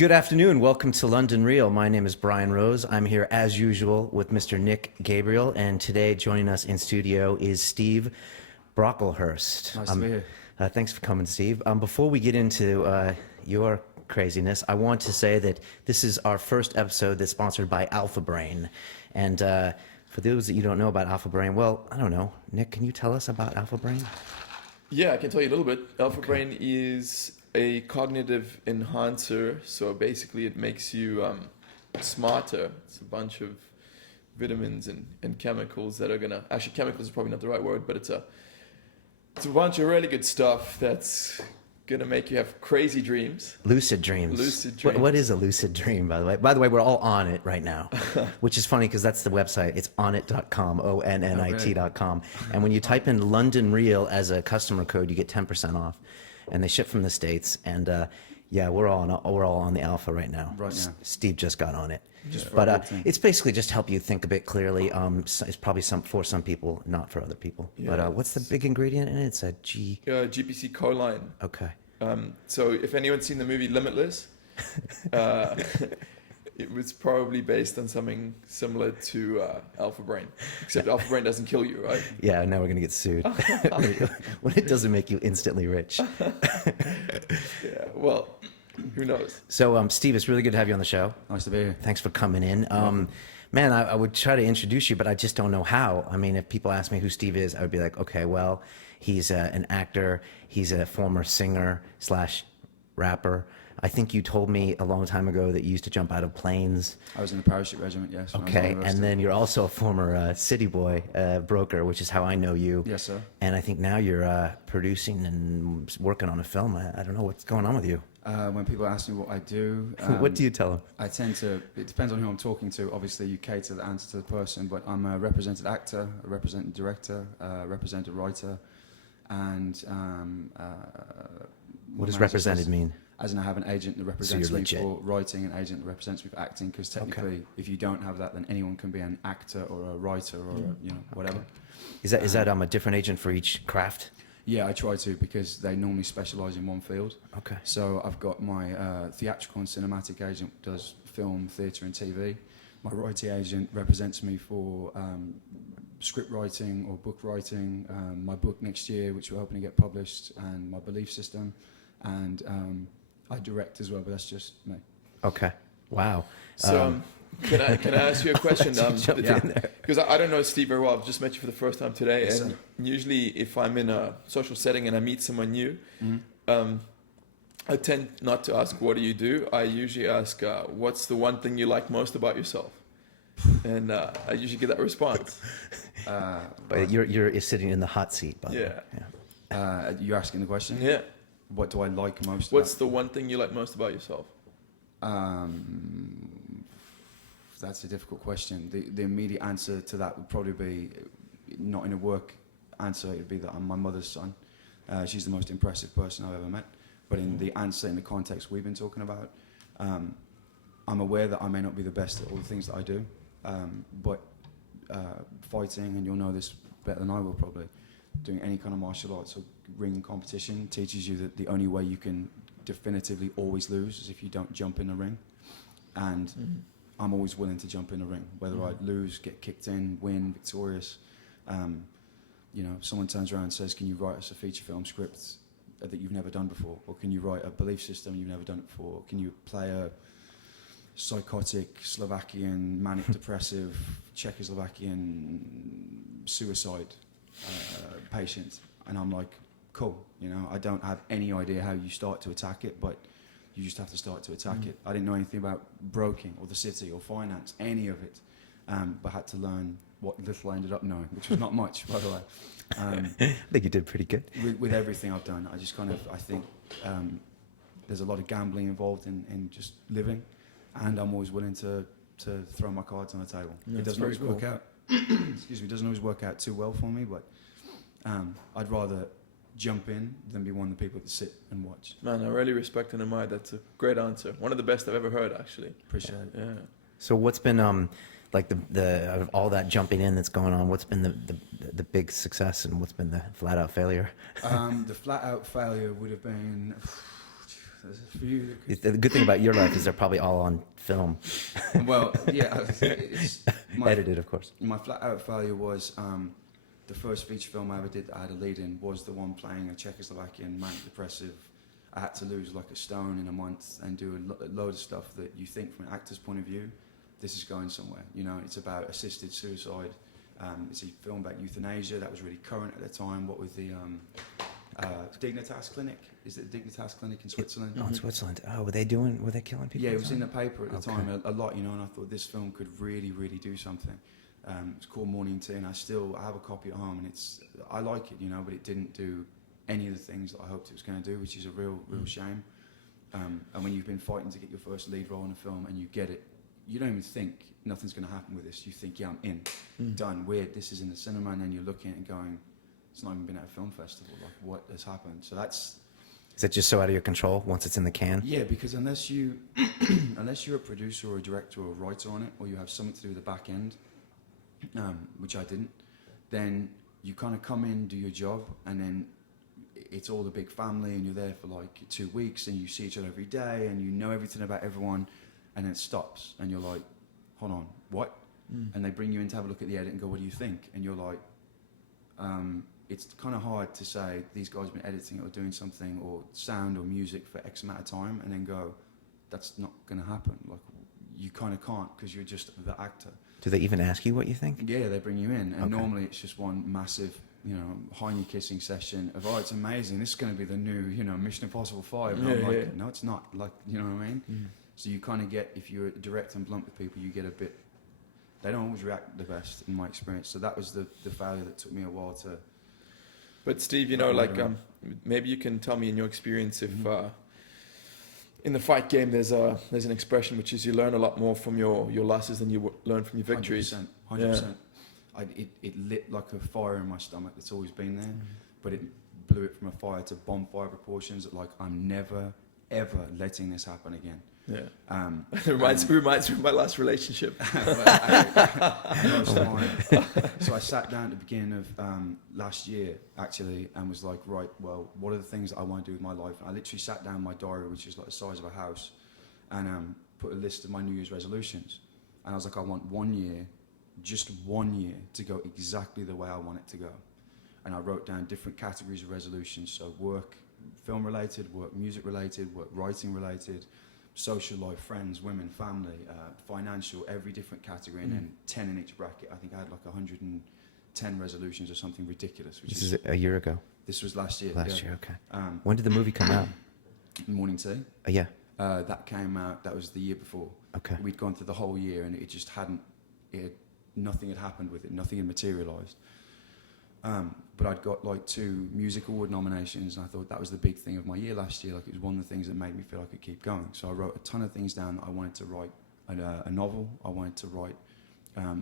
Good afternoon. Welcome to London Real. My name is Brian Rose. I'm here as usual with Mr. Nick Gabriel, and today joining us in studio is Steve Brocklehurst. Nice to be here. Thanks for coming, Steve. Before we get into your craziness, I want to say that this is our first episode that's sponsored by Alpha Brain. And for those that you don't know about Alpha Brain, well, I don't know. Nick, can you tell us about Alpha Brain? Yeah, I can tell you a little bit. Alpha Brain is a cognitive enhancer, so basically it makes you smarter. It's a bunch of vitamins and chemicals that are gonna, actually chemicals is probably not the right word, but it's a bunch of really good stuff that's gonna make you have crazy dreams. Lucid dreams. Lucid dreams. What is a lucid dream, by the way? By the way, we're all on it right now, which is funny because that's the website. It's onit.com, ONNIT.com. And when you type in London Real as a customer code, you get 10% off. And they ship from the States. And yeah, we're all on the alpha right now. Right now. Steve just got on it. Just But it's basically just help you think a bit clearly. It's probably for some people, not for other people. Yeah, but what's the big ingredient in it? It's a G. GPC choline. Okay. So if anyone's seen the movie Limitless, it was probably based on something similar to Alpha Brain, except Alpha Brain doesn't kill you, right? Yeah, now we're going to get sued when it doesn't make you instantly rich. Yeah, well, who knows? So, Steve, it's really good to have you on the show. Nice to be here. Thanks for coming in. Man, I would try to introduce you, but I just don't know how. I mean, if people ask me who Steve is, I would be like, okay, well, he's an actor. He's a former singer / rapper. I think you told me a long time ago that you used to jump out of planes. I was in the parachute regiment, yes. Okay, and then you're also a former city boy broker, which is how I know you. Yes, sir. And I think now you're producing and working on a film. I don't know what's going on with you. When people ask me what I do... What do you tell them? I tend to... It depends on who I'm talking to. Obviously, you cater the answer to the person, but I'm a represented actor, a represented director, a represented writer, and... What does represented mean? As in, I have an agent that represents me legit. for writing, an agent that represents me for acting, because technically, if you don't have that, then anyone can be an actor or a writer or whatever. Is that a different agent for each craft? Yeah, I try to, because they normally specialise in one field. Okay. So I've got my theatrical and cinematic agent does film, theatre and TV. My writing agent represents me for script writing or book writing, my book next year, which we're hoping to get published, and my belief system. And I direct as well, but that's just me. Okay. Wow. So can I ask you a question? Yeah. Because I don't know Steve very well. I've just met you for the first time today, Yes, and sir. usually if I'm in a social setting and I meet someone new, I tend not to ask what do you do. I usually ask what's the one thing you like most about yourself, and I usually get that response. But you're sitting in the hot seat, by the way. Yeah. You're asking the question? Yeah. What do I like most? What's the one thing you like most about yourself? That's a difficult question. The immediate answer to that would probably be, not in a work answer, it would be that I'm my mother's son. She's the most impressive person I've ever met. But in the answer, in the context we've been talking about, I'm aware that I may not be the best at all the things that I do, but fighting, and you'll know this better than I will probably, doing any kind of martial arts or ring competition teaches you that the only way you can definitively always lose is if you don't jump in the ring. And I'm always willing to jump in the ring, whether I lose, get kicked in, win, victorious. Someone turns around and says, can you write us a feature film script that you've never done before? Or can you write a belief system you've never done it before? Can you play a psychotic, Slovakian, manic, depressive, Czechoslovakian suicide patient? And I'm like, cool, I don't have any idea how you start to attack it, but you just have to start to attack it. I didn't know anything about broking or the city or finance, any of it, but had to learn what little I ended up knowing, which was not much, by the way. I think you did pretty good. With everything I've done, I think there's a lot of gambling involved in just living, and I'm always willing to throw my cards on the table. It doesn't always work out. Excuse me, it doesn't always work out too well for me, but I'd rather jump in than be one of the people that sit and watch. Man, I really respect and admire. That's a great answer. One of the best I've ever heard, actually. Appreciate it. Yeah. So what's been like the out of all that jumping in that's going on, what's been the big success and what's been the flat out failure? The flat out failure would have been there's a few. The good thing about your life is they're probably all on film. Well, yeah, it's Edited, of course. my flat out failure was the first feature film I ever did that I had a lead in was the one playing a Czechoslovakian manic depressive. I had to lose like a stone in a month and do a load of stuff that you think from an actor's point of view, this is going somewhere. You know, it's about assisted suicide. It's a film about euthanasia that was really current at the time. What with the Dignitas Clinic? Is it Dignitas Clinic in Switzerland? Oh, in Switzerland. Oh, were they killing people? Yeah, it was in the paper at the Okay. time a lot, you know, and I thought this film could really, really do something. It's called Morning Tea, and I have a copy at home, and I like it, you know, but it didn't do any of the things that I hoped it was going to do, which is a real shame. And when you've been fighting to get your first lead role in a film and you get it, you don't even think nothing's going to happen with this. You think, yeah, I'm in, done, weird, this is in the cinema, and then you're looking at it and going, it's not even been at a film festival, like what has happened? So that's... Is that just so out of your control once it's in the can? Yeah, because unless you're a producer or a director or a writer on it, or you have something to do with the back end, which I didn't, then you kind of come in, do your job, and then it's all the big family, and you're there for like 2 weeks, and you see each other every day, and you know everything about everyone, and then it stops, and you're like, hold on, what? And they bring you in to have a look at the edit and go, what do you think? And you're like, it's kind of hard to say these guys have been editing it or doing something or sound or music for X amount of time and then go, that's not going to happen. Like, you kind of can't because you're just the actor. Do they even ask you what you think? Yeah, they bring you in, and Okay. normally it's just one massive, you know, hiney kissing session of, oh, it's amazing, this is going to be the new, you know, Mission Impossible 5. And I'm like, no, it's not. Like, you know what I mean? So you kind of get, if you're direct and blunt with people, you get a bit, they don't always react the best in my experience. So that was the failure that took me a while to... But Steve, you know, like maybe you can tell me in your experience if in the fight game there's an expression which is you learn a lot more from your losses than you learn from your victories. 100%. It lit like a fire in my stomach that's always been there, but it blew it from a fire to bonfire proportions that, like, I'm never, ever letting this happen again. Yeah. It reminds me of my last relationship. So I sat down at the beginning of last year, actually, and was like, right, well, what are the things that I want to do with my life? And I literally sat down in my diary, which is like the size of a house, and put a list of my New Year's resolutions. And I was like, I want 1 year, just 1 year, to go exactly the way I want it to go. And I wrote down different categories of resolutions, so work, film related, work music related, work writing related, social life, friends, women, family, financial, every different category, and then 10 in each bracket. I think I had like 110 resolutions or something ridiculous. This is a year ago. This was last year. Last year, okay. When did the movie come out? Morning Tea. Yeah. That came out, that was the year before. Okay. We'd gone through the whole year and it just hadn't, nothing had happened with it, nothing had materialised. But I'd got like 2 music award nominations, and I thought that was the big thing of my year last year. Like, it was one of the things that made me feel I could keep going. So I wrote a ton of things down. I wanted to write a novel. I wanted to write a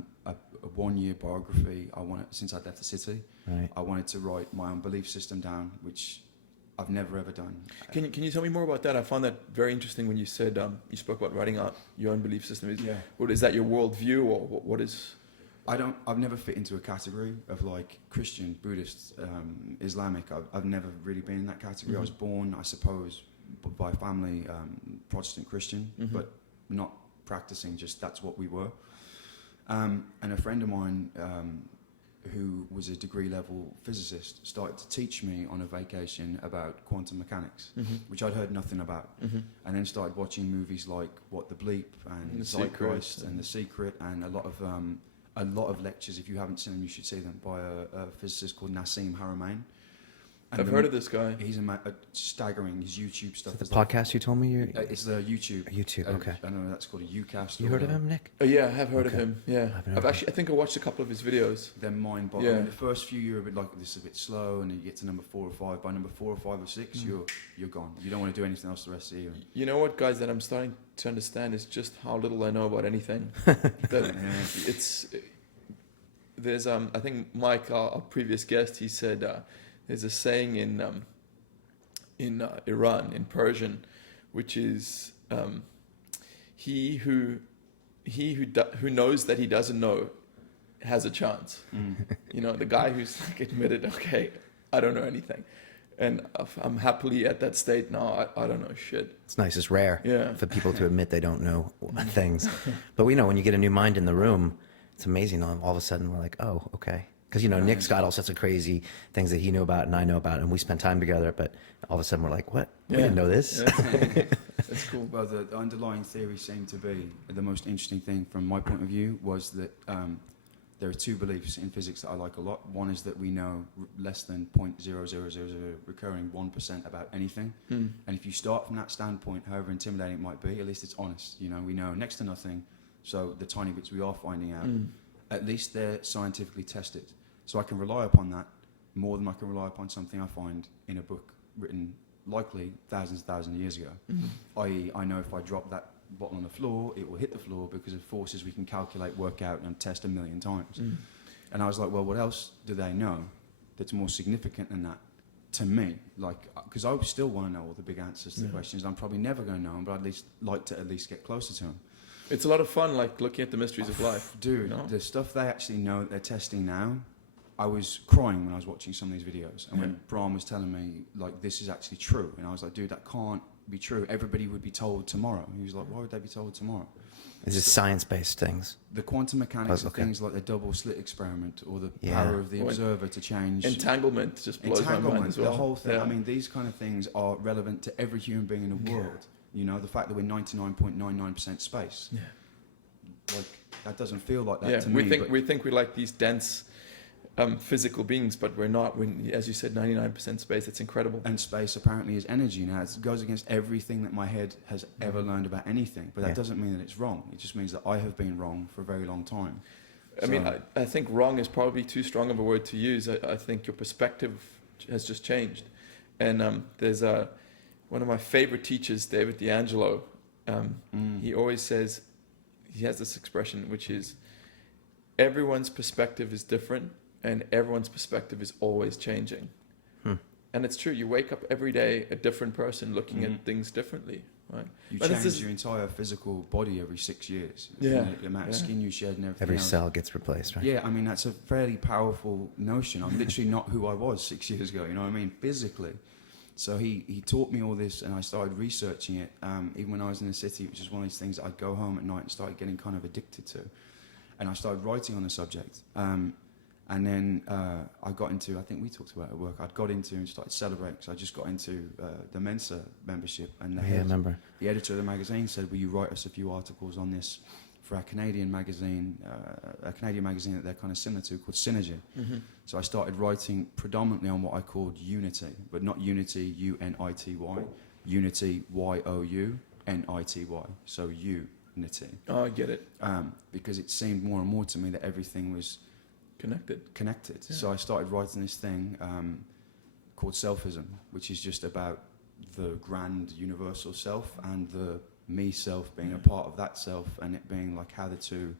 1 year biography. Since I'd left the city, Right. I wanted to write my own belief system down, which I've never ever done. Can you tell me more about that? I found that very interesting when you said you spoke about writing out your own belief system. Is that your worldview, or what is? I've never fit into a category of like Christian, Buddhist, Islamic. I've never really been in that category. I was born, I suppose, by family Protestant Christian, but not practicing. Just that's what we were. And a friend of mine who was a degree level physicist started to teach me on a vacation about quantum mechanics, which I'd heard nothing about, and then started watching movies like What the Bleep and Zeitgeist and The Secret, and a lot of lectures. If you haven't seen them, you should see them, by a physicist called Nassim Haramein. And I've heard of this guy. He's staggering. His YouTube stuff. The podcast you told me It's the YouTube. YouTube, okay. I don't know, that's called a UCast. You heard of him, Nick? Oh yeah, I have heard of him. Yeah, I think I watched a couple of his videos. They're mind-boggling. Yeah. I mean, the first few you're a bit like, this is a bit slow, and then you get to number 4 or 5. By number 4 or 5 or 6, you're gone. You don't want to do anything else the rest of the year. You know what, guys, that I'm starting to understand is just how little I know about anything. There's I think Mike, our previous guest, he said there's a saying in Iran, in Persian, which is he who knows that he doesn't know has a chance. You know, the guy who's like admitted, okay, I don't know anything. And I'm happily at that state now. I don't know shit. It's nice. It's rare Yeah. for people to admit they don't know things. But we know when you get a new mind in the room, it's amazing. All of a sudden, we're like, oh, okay. Because, you know, Nick's got all sorts of crazy things that he knew about and I know about, and we spend time together. But all of a sudden, we're like, what? We didn't know this. Yeah. That's cool. Well, the underlying theory seemed to be the most interesting thing from my point of view was that there are two beliefs in physics that I like a lot. One is that we know less than 0.0000 recurring 1% about anything. And if you start from that standpoint, however intimidating it might be, at least it's honest. You know, we know next to nothing. So the tiny bits we are finding out, at least they're scientifically tested. So I can rely upon that more than I can rely upon something I find in a book written likely thousands of years ago. I.e., I know if I drop that bottle on the floor, it will hit the floor because of forces we can calculate, work out, and test a million times. And I was like, well, what else do they know that's more significant than that to me? Like, because I still want to know all the big answers to the questions. I'm probably never going to know them, but I'd at least like to get closer to them. It's a lot of fun, like looking at the mysteries of life. Dude, you know? the stuff they actually know that they're testing now, I was crying when I was watching some of these videos. And when Bram was telling me, like, this is actually true. And I was like, dude, that can't be true. Everybody would be told tomorrow. He was like, why would they be told tomorrow? It's just science-based things. The quantum mechanics of Okay. things like the double slit experiment or the power of the observer to change. Entanglement just blows my mind as well. The whole thing. Yeah. I mean, these kind of things are relevant to every human being in the world. You know, the fact that we're 99.99% space. Yeah. Like, that doesn't feel like that to we me. think we think we're like these dense physical beings, but we're not. When, as you said, 99% space. It's incredible. And space apparently is energy. Now, it goes against everything that my head has ever learned about anything. But that doesn't mean that it's wrong. It just means that I have been wrong for a very long time. I mean, I think wrong is probably too strong of a word to use. I think your perspective has just changed. And there's one of my favorite teachers, David D'Angelo. He always says, he has this expression, which is, everyone's perspective is different and everyone's perspective is always changing. And it's true. You wake up every day a different person looking at things differently. Right? You But change your entire physical body every 6 years. Yeah. The amount of skin you shed and everything Every else. cell gets replaced, right? Yeah, I mean, that's a fairly powerful notion. I'm literally not who I was 6 years ago, you know what I mean? Physically. So he taught me all this, and I started researching it. Even when I was in the city, which is one of these things that I'd go home at night and started getting kind of addicted to. And I started writing on the subject. And then I got into, I think we talked about it at work, I'd got into and started celebrating. So I just got into the MENSA membership. And I remember. the editor of the magazine said, will you write us a few articles on this for our Canadian magazine, a Canadian magazine that they're kind of similar to, called Synergy. So I started writing predominantly on what I called Unity, but not Unity, U-N-I-T-Y, Unity, Y-O-U-N-I-T-Y, so Unity. Oh, I get it. Because it seemed more and more to me that everything was Connected. Yeah. So I started writing this thing called Selfism, which is just about the grand universal self and the me self being a part of that self, and it being like how the two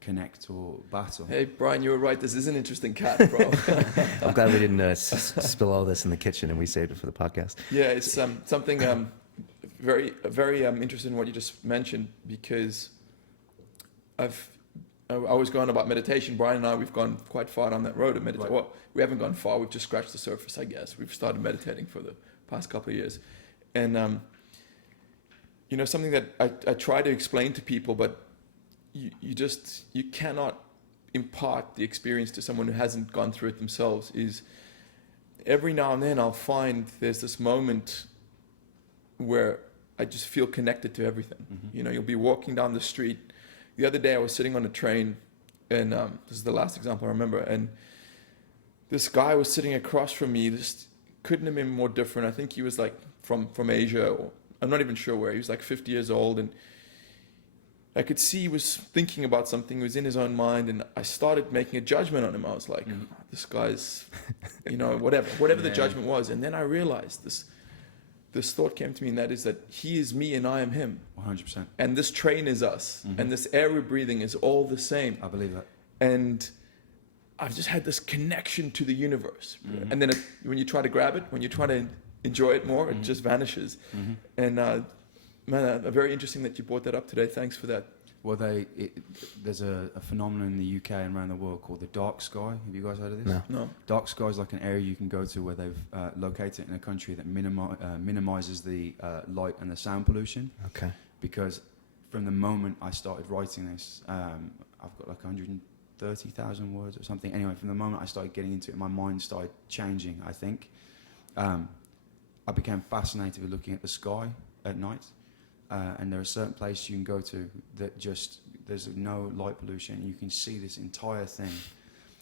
connect or battle. Hey, Brian, you were right. This is an interesting cat, bro. I'm glad we didn't spill all this in the kitchen and we saved it for the podcast. Yeah, it's something very interested in what you just mentioned, because I was going about meditation. Brian and I, we've gone quite far down that road of meditation. Right. Well, we haven't gone far. We've just scratched the surface, I guess. We've started meditating for the past couple of years. And, you know, something that I try to explain to people, but you cannot impart the experience to someone who hasn't gone through it themselves, is every now and then I'll find there's this moment where I just feel connected to everything. You know, you'll be walking down the street. The other day I was sitting on a train, and this is the last example I remember, and this guy was sitting across from me. This couldn't have been more different. I think he was like from Asia, or I'm not even sure where. He was like 50 years old, and I could see he was thinking about something. He was in his own mind, and I started making a judgment on him. I was like, this guy's, you know, whatever the judgment was. And then I realized this thought came to me, and that is that he is me and I am him. 100%. And this train is us. And this air we're breathing is all the same. I believe that. And I've just had this connection to the universe. And then when you try to grab it, when you try to enjoy it more, it just vanishes. And man, very interesting that you brought that up today. Thanks for that. Well, there's a phenomenon in the UK and around the world called the dark sky. Have you guys heard of this? No. No. Dark sky is like an area you can go to where they've located it in a country that minimizes the light and the sound pollution. Okay. Because from the moment I started writing this, I've got like 130,000 words or something. Anyway, from the moment I started getting into it, my mind started changing, I think. I became fascinated with looking at the sky at night. And there are certain places you can go to that just, there's no light pollution. You can see this entire thing.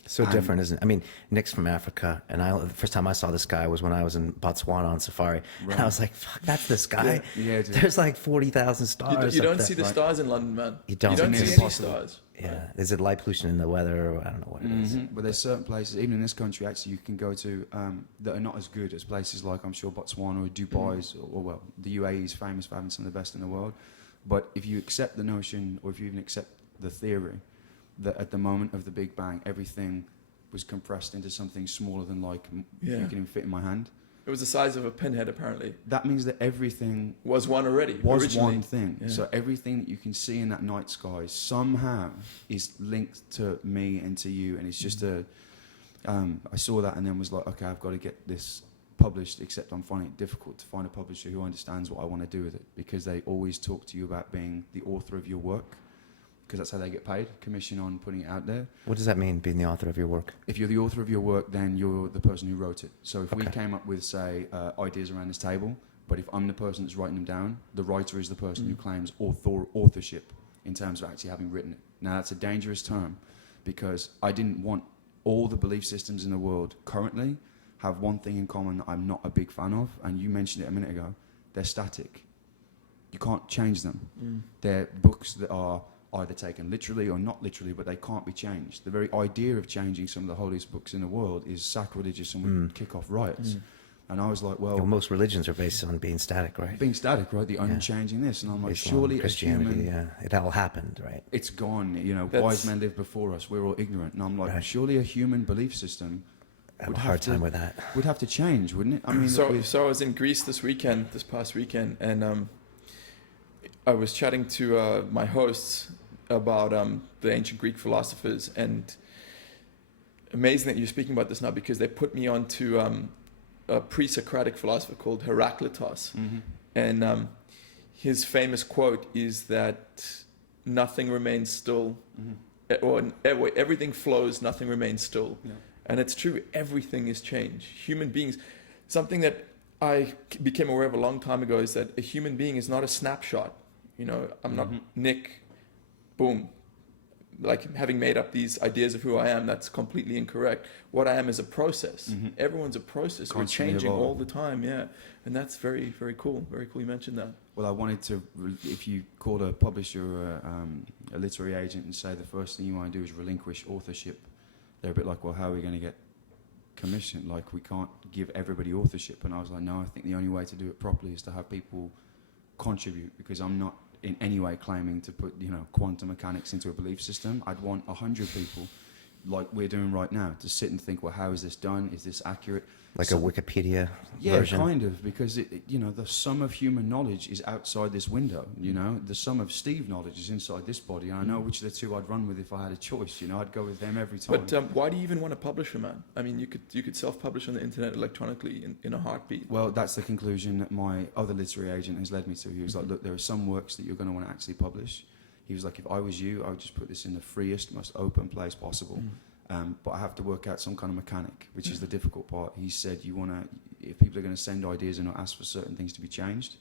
So different, isn't it? I mean, Nick's from Africa, and the first time I saw the sky was when I was in Botswana on safari. Right. And I was like, fuck, that's the sky? Yeah, dude. There's like 40,000 stars. You don't see the stars in London, man. You don't see any stars. Yeah. Is it light pollution in the weather? Or I don't know what it is. But there's certain places, even in this country, actually, you can go to that are not as good as places like, I'm sure, Botswana or Dubai, or well, the UAE is famous for having some of the best in the world. But if you accept the notion, or if you even accept the theory, that at the moment of the Big Bang, everything was compressed into something smaller than like you can even fit in my hand. It was the size of a pinhead, apparently. That means that everything was one already. Was originally. one thing. Yeah. So everything that you can see in that night sky somehow is linked to me and to you, and it's just I saw that and then was like, okay, I've got to get this published. Except I'm finding it difficult to find a publisher who understands what I want to do with it, because they always talk to you about being the author of your work. Because that's how they get paid, commission on putting it out there. What does that mean, being the author of your work? If you're the author of your work, then you're the person who wrote it. So if we came up with, say, ideas around this table, but if I'm the person that's writing them down, the writer is the person who claims authorship in terms of actually having written it. Now, that's a dangerous term, because I didn't want all the belief systems in the world currently have one thing in common that I'm not a big fan of, and you mentioned it a minute ago. They're static. You can't change them. They're books that are either taken literally or not literally, but they can't be changed. The very idea of changing some of the holiest books in the world is sacrilegious and would kick off riots. And I was like, well, most religions are based on being static, right? Being static, right? The unchanging this. And I'm like, Islam, surely as Christianity, human, it all happened, right? it's gone. You know, That's- wise men lived before us. We're all ignorant. And I'm like, Right. surely a human belief system I have a hard time with that. would have to change, wouldn't it? I mean, So I was in Greece this past weekend, and I was chatting to my hosts about the ancient Greek philosophers, and amazing that you're speaking about this now, because they put me onto a pre-Socratic philosopher called Heraclitus, and his famous quote is that nothing remains still, or everything flows, nothing remains still. Yeah. And it's true, everything is change. Human beings, something that I became aware of a long time ago is that a human being is not a snapshot. You know, I'm not Nick, boom. Like having made up these ideas of who I am, that's completely incorrect. What I am is a process. Everyone's a process. Constantly We're changing evolve. all the time, yeah. And that's very, very cool. Very cool you mentioned that. Well, I wanted to, if you call a publisher or a literary agent and say the first thing you want to do is relinquish authorship, they're a bit like, well, how are we going to get commission? Like, we can't give everybody authorship. And I was like, no, I think the only way to do it properly is to have people contribute, because I'm not in any way claiming to put, quantum mechanics into a belief system. I'd want 100 people, like we're doing right now, to sit and think, well, how is this done? Is this accurate? Like a Wikipedia Yeah, version? kind of, because the sum of human knowledge is outside this window. The sum of Steve knowledge is inside this body, and I know which of the two I'd run with if I had a choice. I'd go with them every time. But why do you even want to publish a man? I mean, you could self-publish on the internet electronically in a heartbeat. Well, that's the conclusion that my other literary agent has led me to. He was like, look, there are some works that you're going to want to actually publish. He was like, if I was you, I would just put this in the freest, most open place possible. But I have to work out some kind of mechanic, which is the difficult part. He said, if people are going to send ideas and not ask for certain things to be changed,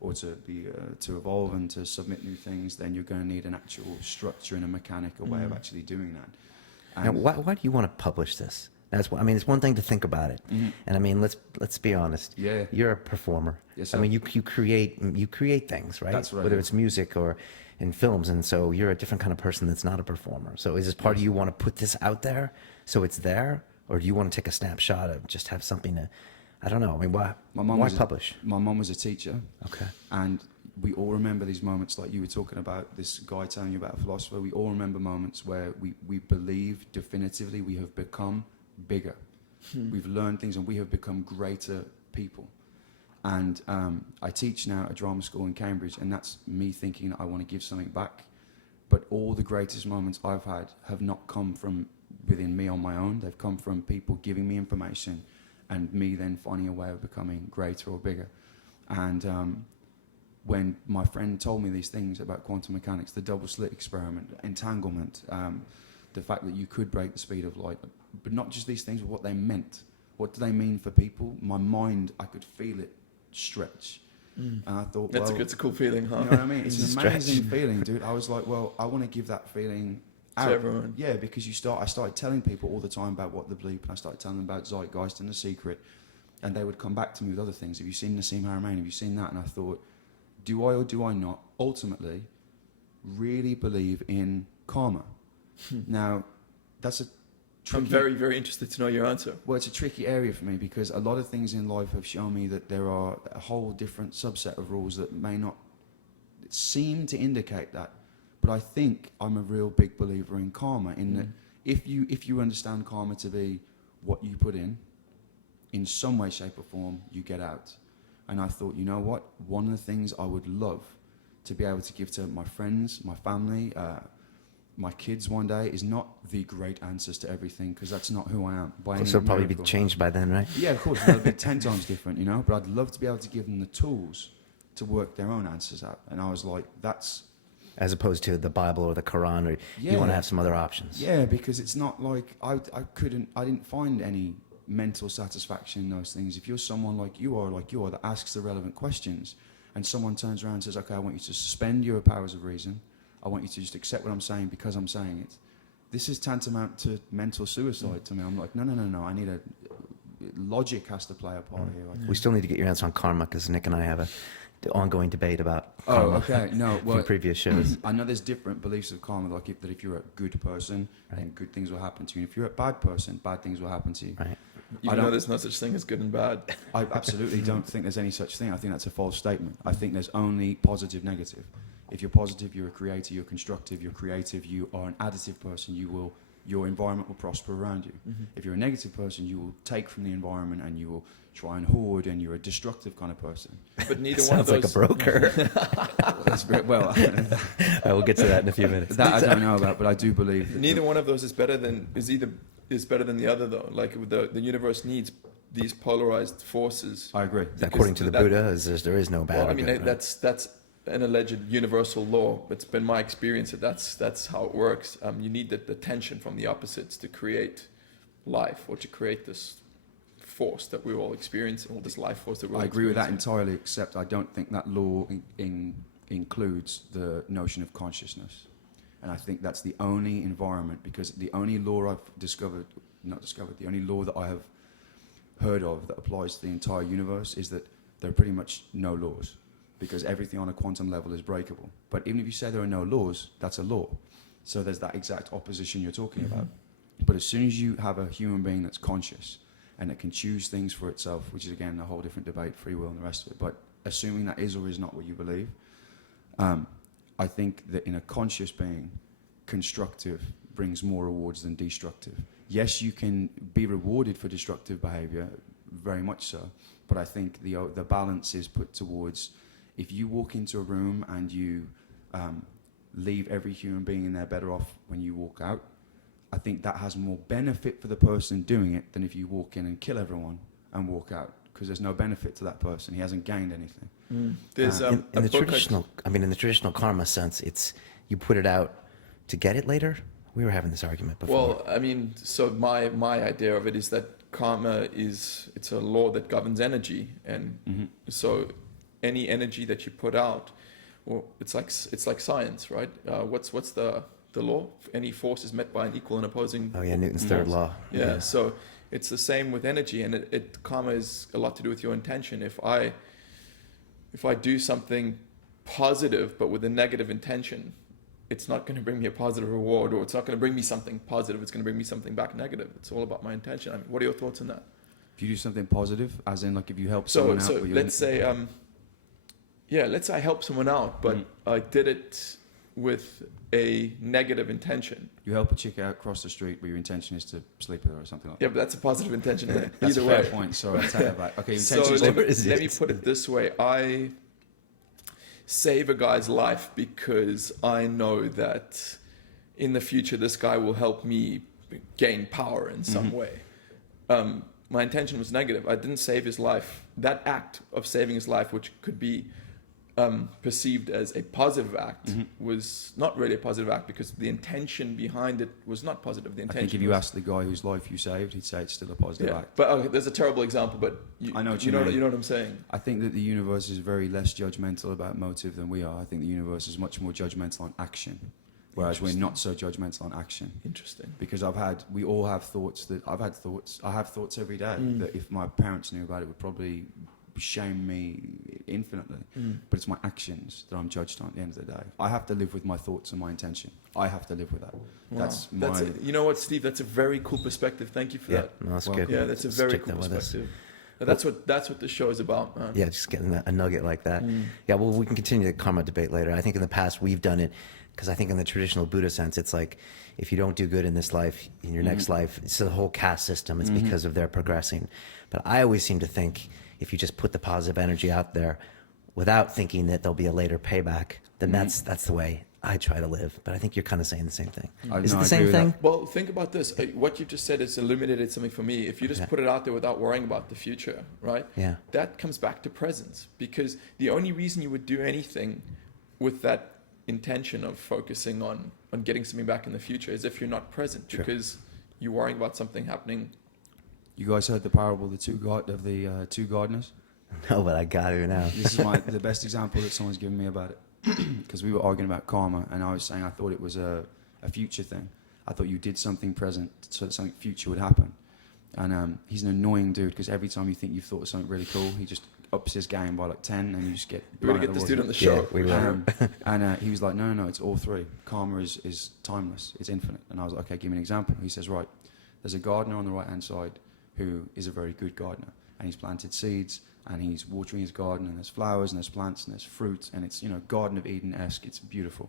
or to evolve and to submit new things, then you're going to need an actual structure and a mechanic, a way of actually doing that. Now, why do you want to publish this? It's one thing to think about it, and I mean, let's be honest. Yeah. You're a performer. Yes, I sir. mean, you create things, right? That's what I Whether do. it's music or in films, and so you're a different kind of person that's not a performer. So is this part of you want to put this out there so it's there, or do you want to take a snapshot of just have something to, I don't know. I mean, why publish? My mum was a teacher. Okay. And we all remember these moments, like you were talking about, this guy telling you about a philosopher. We all remember moments where we believe definitively we have become bigger. We've learned things and we have become greater people. And I teach now at a drama school in Cambridge, and that's me thinking that I want to give something back. But all the greatest moments I've had have not come from within me on my own. They've come from people giving me information and me then finding a way of becoming greater or bigger. And when my friend told me these things about quantum mechanics, the double slit experiment, entanglement, the fact that you could break the speed of light, but not just these things, but what they meant. What do they mean for people? My mind, I could feel it stretch. And I thought, It's a cool feeling, huh? you know what I mean? It's an Stretch. amazing feeling, dude. I was like, well, I want to give that feeling out. To everyone. Yeah, because I started telling people all the time about what the bleep, and I started telling them about Zeitgeist and The Secret, and they would come back to me with other things. Have you seen Nassim Haramein? Have you seen that? And I thought, do I or do I not ultimately really believe in karma? Now, that's a I'm tricky... very, very interested to know your answer. Well, it's a tricky area for me because a lot of things in life have shown me that there are a whole different subset of rules that may not seem to indicate that. But I think I'm a real big believer in karma, in that if you understand karma to be what you put in some way, shape or form, you get out. And I thought, you know what? One of the things I would love to be able to give to my friends, my family, my kids one day is not the great answers to everything, because that's not who I am. So it'll probably be changed by then, right? Yeah, of course, it'll be 10 times different, you know, but I'd love to be able to give them the tools to work their own answers out. And I was like, that's... As opposed to the Bible or the Quran, or you want to have some other options. Yeah, because it's not like I didn't find any mental satisfaction in those things. If you're someone like you are that asks the relevant questions, and someone turns around and says, okay, I want you to suspend your powers of reason, I want you to just accept what I'm saying because I'm saying it. This is tantamount to mental suicide to me. I'm like, no. I need logic has to play a part here. We still need to get your answer on karma, because Nick and I have the ongoing debate about karma. Oh, okay. No, well, from previous shows. I know there's different beliefs of karma, like if you're a good person, then good things will happen to you. And if you're a bad person, bad things will happen to you. Right. You know there's no such thing as good and bad. I absolutely don't think there's any such thing. I think that's a false statement. I think there's only positive, negative. If you're positive, you're a creator, you're constructive, you're creative, you are an additive person, your environment will prosper around you. If you're a negative person, you will take from the environment and you will try and hoard, and you're a destructive kind of person. But neither one of those... Sounds like a broker. That's great. Well, I will get to that in a few minutes. that I don't know about, but I do believe that Neither one of those is better than the other, though. Like the universe needs these polarized forces. I agree. According to the Buddha, there is no bad. Well, I or mean, good, right? that's an alleged universal law. It's been my experience that that's how it works. You need the tension from the opposites to create life, or to create this force that we're all experiencing, all this life force that we're all I agree with that experiencing. entirely, except I don't think that law includes the notion of consciousness. And I think that's the only environment, because the only law the only law that I have heard of that applies to the entire universe is that there are pretty much no laws, because everything on a quantum level is breakable. But even if you say there are no laws, that's a law. So there's that exact opposition you're talking about. But as soon as you have a human being that's conscious and it can choose things for itself, which is again a whole different debate, free will and the rest of it, but assuming that is or is not what you believe, I think that in a conscious being, constructive brings more rewards than destructive. Yes, you can be rewarded for destructive behavior, very much so, but I think the balance is put towards, if you walk into a room and you leave every human being in there better off when you walk out, I think that has more benefit for the person doing it than if you walk in and kill everyone and walk out, because there's no benefit to that person. He hasn't gained anything. There's in the traditional karma sense, it's you put it out to get it later. We were having this argument before. Well, I mean, so my idea of it is that karma it's a law that governs energy, and so any energy that you put out, well, it's like science, right? What's the law? Any force is met by an equal and opposing. Oh yeah, Newton's third law. Yeah, so it's the same with energy, and karma is a lot to do with your intention. If I do something positive but with a negative intention, it's not going to bring me a positive reward, or it's not going to bring me something positive. It's going to bring me something back negative. It's all about my intention. I mean, what are your thoughts on that? If you do something positive, as in like if you help someone out. So let's say, let's say I help someone out, but I did it with a negative intention. You help a chick out across the street, but your intention is to sleep with her or something like that. Yeah, but that's a positive intention. That's Either a fair way. point. So I take that back. Okay, your So intention let me put it this way. save a guy's life because I know that in the future this guy will help me gain power in some way. My intention was negative. I didn't save his life. That act of saving his life, which could be perceived as a positive act, was not really a positive act because the intention behind it was not positive. The I intention. think if you asked the guy whose life you saved, he'd say it's still a positive act. But okay, there's a terrible example. But I know what you you know. mean. You know what I'm saying. I think that the universe is very less judgmental about motive than we are. I think the universe is much more judgmental on action, whereas we're not so judgmental on action. Interesting. Because we all have thoughts I have thoughts every day that if my parents knew about it would probably shame me infinitely. But it's my actions that I'm judged on at the end of the day. I have to live with my thoughts and my intention. I have to live with that. Wow. You know what, Steve? That's a very cool perspective. Thank you for that. No, that's Well, good. Yeah, that's a Let's very check cool that with us. perspective. That's what the show is about, man. Yeah, just getting a nugget like that. Yeah, well, we can continue the karma debate later. I think in the past we've done it because I think in the traditional Buddha sense, it's like if you don't do good in this life, in your next life, it's the whole caste system. It's because of their progressing. But I always seem to think if you just put the positive energy out there without thinking that there'll be a later payback, then that's the way I try to live. But I think you're kind of saying the same thing. Is it the same thing? Well, think about this. What you just said has illuminated something for me. If you just put it out there without worrying about the future, right? Yeah. That comes back to presence. Because the only reason you would do anything with that intention of focusing on getting something back in the future is if you're not present. Sure. Because you're worrying about something happening. You guys heard the parable of the two gardeners? No, but I got it now. This is the best example that someone's given me about it. Because we were arguing about karma, and I was saying I thought it was a future thing. I thought you did something present so that something future would happen. And he's an annoying dude because every time you think you've thought of something really cool, he just ups his game by like 10 and you just get We're blown going to out get this the dude water. on the show. Yeah, we will. And he was like, no, it's all three. Karma is timeless. It's infinite. And I was like, okay, give me an example. He says, right, there's a gardener on the right-hand side who is a very good gardener. And he's planted seeds and he's watering his garden and there's flowers and there's plants and there's fruit and it's, Garden of Eden-esque. It's beautiful.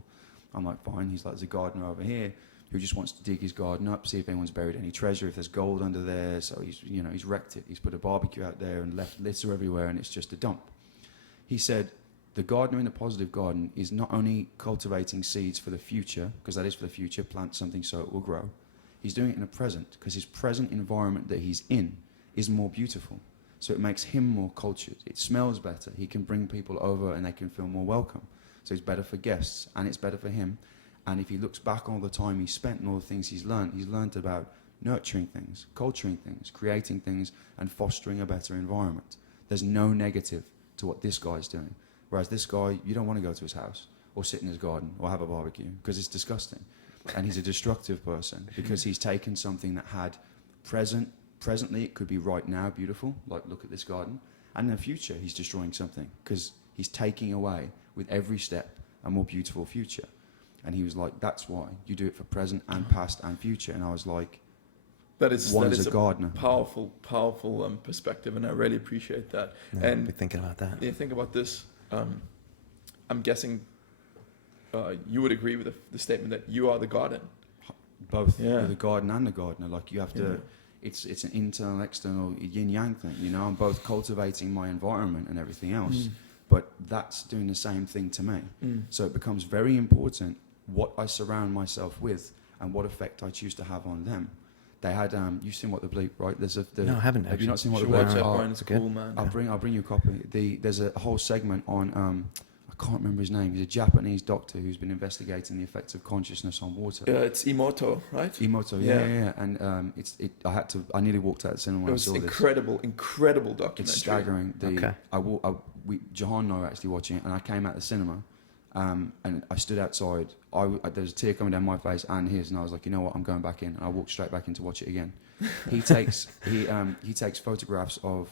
I'm like, fine. He's like, there's a gardener over here who just wants to dig his garden up, see if anyone's buried any treasure, if there's gold under there. So he's wrecked it. He's put a barbecue out there and left litter everywhere and it's just a dump. He said, the gardener in the positive garden is not only cultivating seeds for the future, because that is for the future, plant something so it will grow. He's doing it in the present, because his present environment that he's in is more beautiful. So it makes him more cultured. It smells better. He can bring people over and they can feel more welcome. So it's better for guests and it's better for him. And if he looks back on all the time he spent and all the things he's learned about nurturing things, culturing things, creating things, and fostering a better environment. There's no negative to what this guy's doing. Whereas this guy, you don't want to go to his house or sit in his garden or have a barbecue because it's disgusting. And he's a destructive person because he's taken something that had presently, it could be right now beautiful, like look at this garden. And in the future, he's destroying something because he's taking away with every step a more beautiful future. And he was like, that's why you do it for present and past and future. And I was like, That is a gardener. Powerful perspective, and I really appreciate that. No, And be thinking about that. you think about this. I'm guessing you would agree with the statement that you are the garden. Both Yeah. the garden and the gardener. Like you have to, it's an internal, external yin yang thing. I'm both cultivating my environment and everything else, but that's doing the same thing to me. So it becomes very important what I surround myself with and what effect I choose to have on them. They had you've seen What the Bleep, right? No, I haven't. Have you not seen What You the should Bleep? watch that, Oh, Brian. It's good. cool, man. I'll bring you a copy. There's a whole segment on I can't remember his name. He's a Japanese doctor who's been investigating the effects of consciousness on water. It's Emoto, right? Emoto, yeah. And I nearly walked out of the cinema when It I was saw this. incredible documentary. It's staggering. Jahan and I were actually watching it, and I came out of the cinema, and I stood outside. There was a tear coming down my face and his, and I was like, you know what, I'm going back in. And I walked straight back in to watch it again. He takes photographs of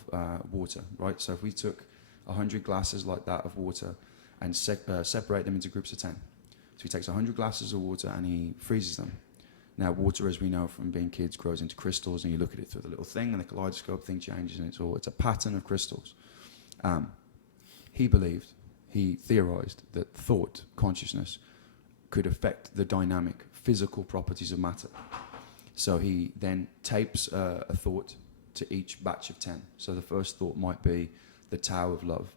water, right? So if we took 100 glasses like that of water and separate them into groups of 10. So he takes 100 glasses of water and he freezes them. Now, water, as we know from being kids, grows into crystals, and you look at it through the little thing, and the kaleidoscope thing changes, and it's a pattern of crystals. He theorized that thought, consciousness, could affect the dynamic, physical properties of matter. So he then tapes a thought to each batch of 10. So the first thought might be the Tao of love.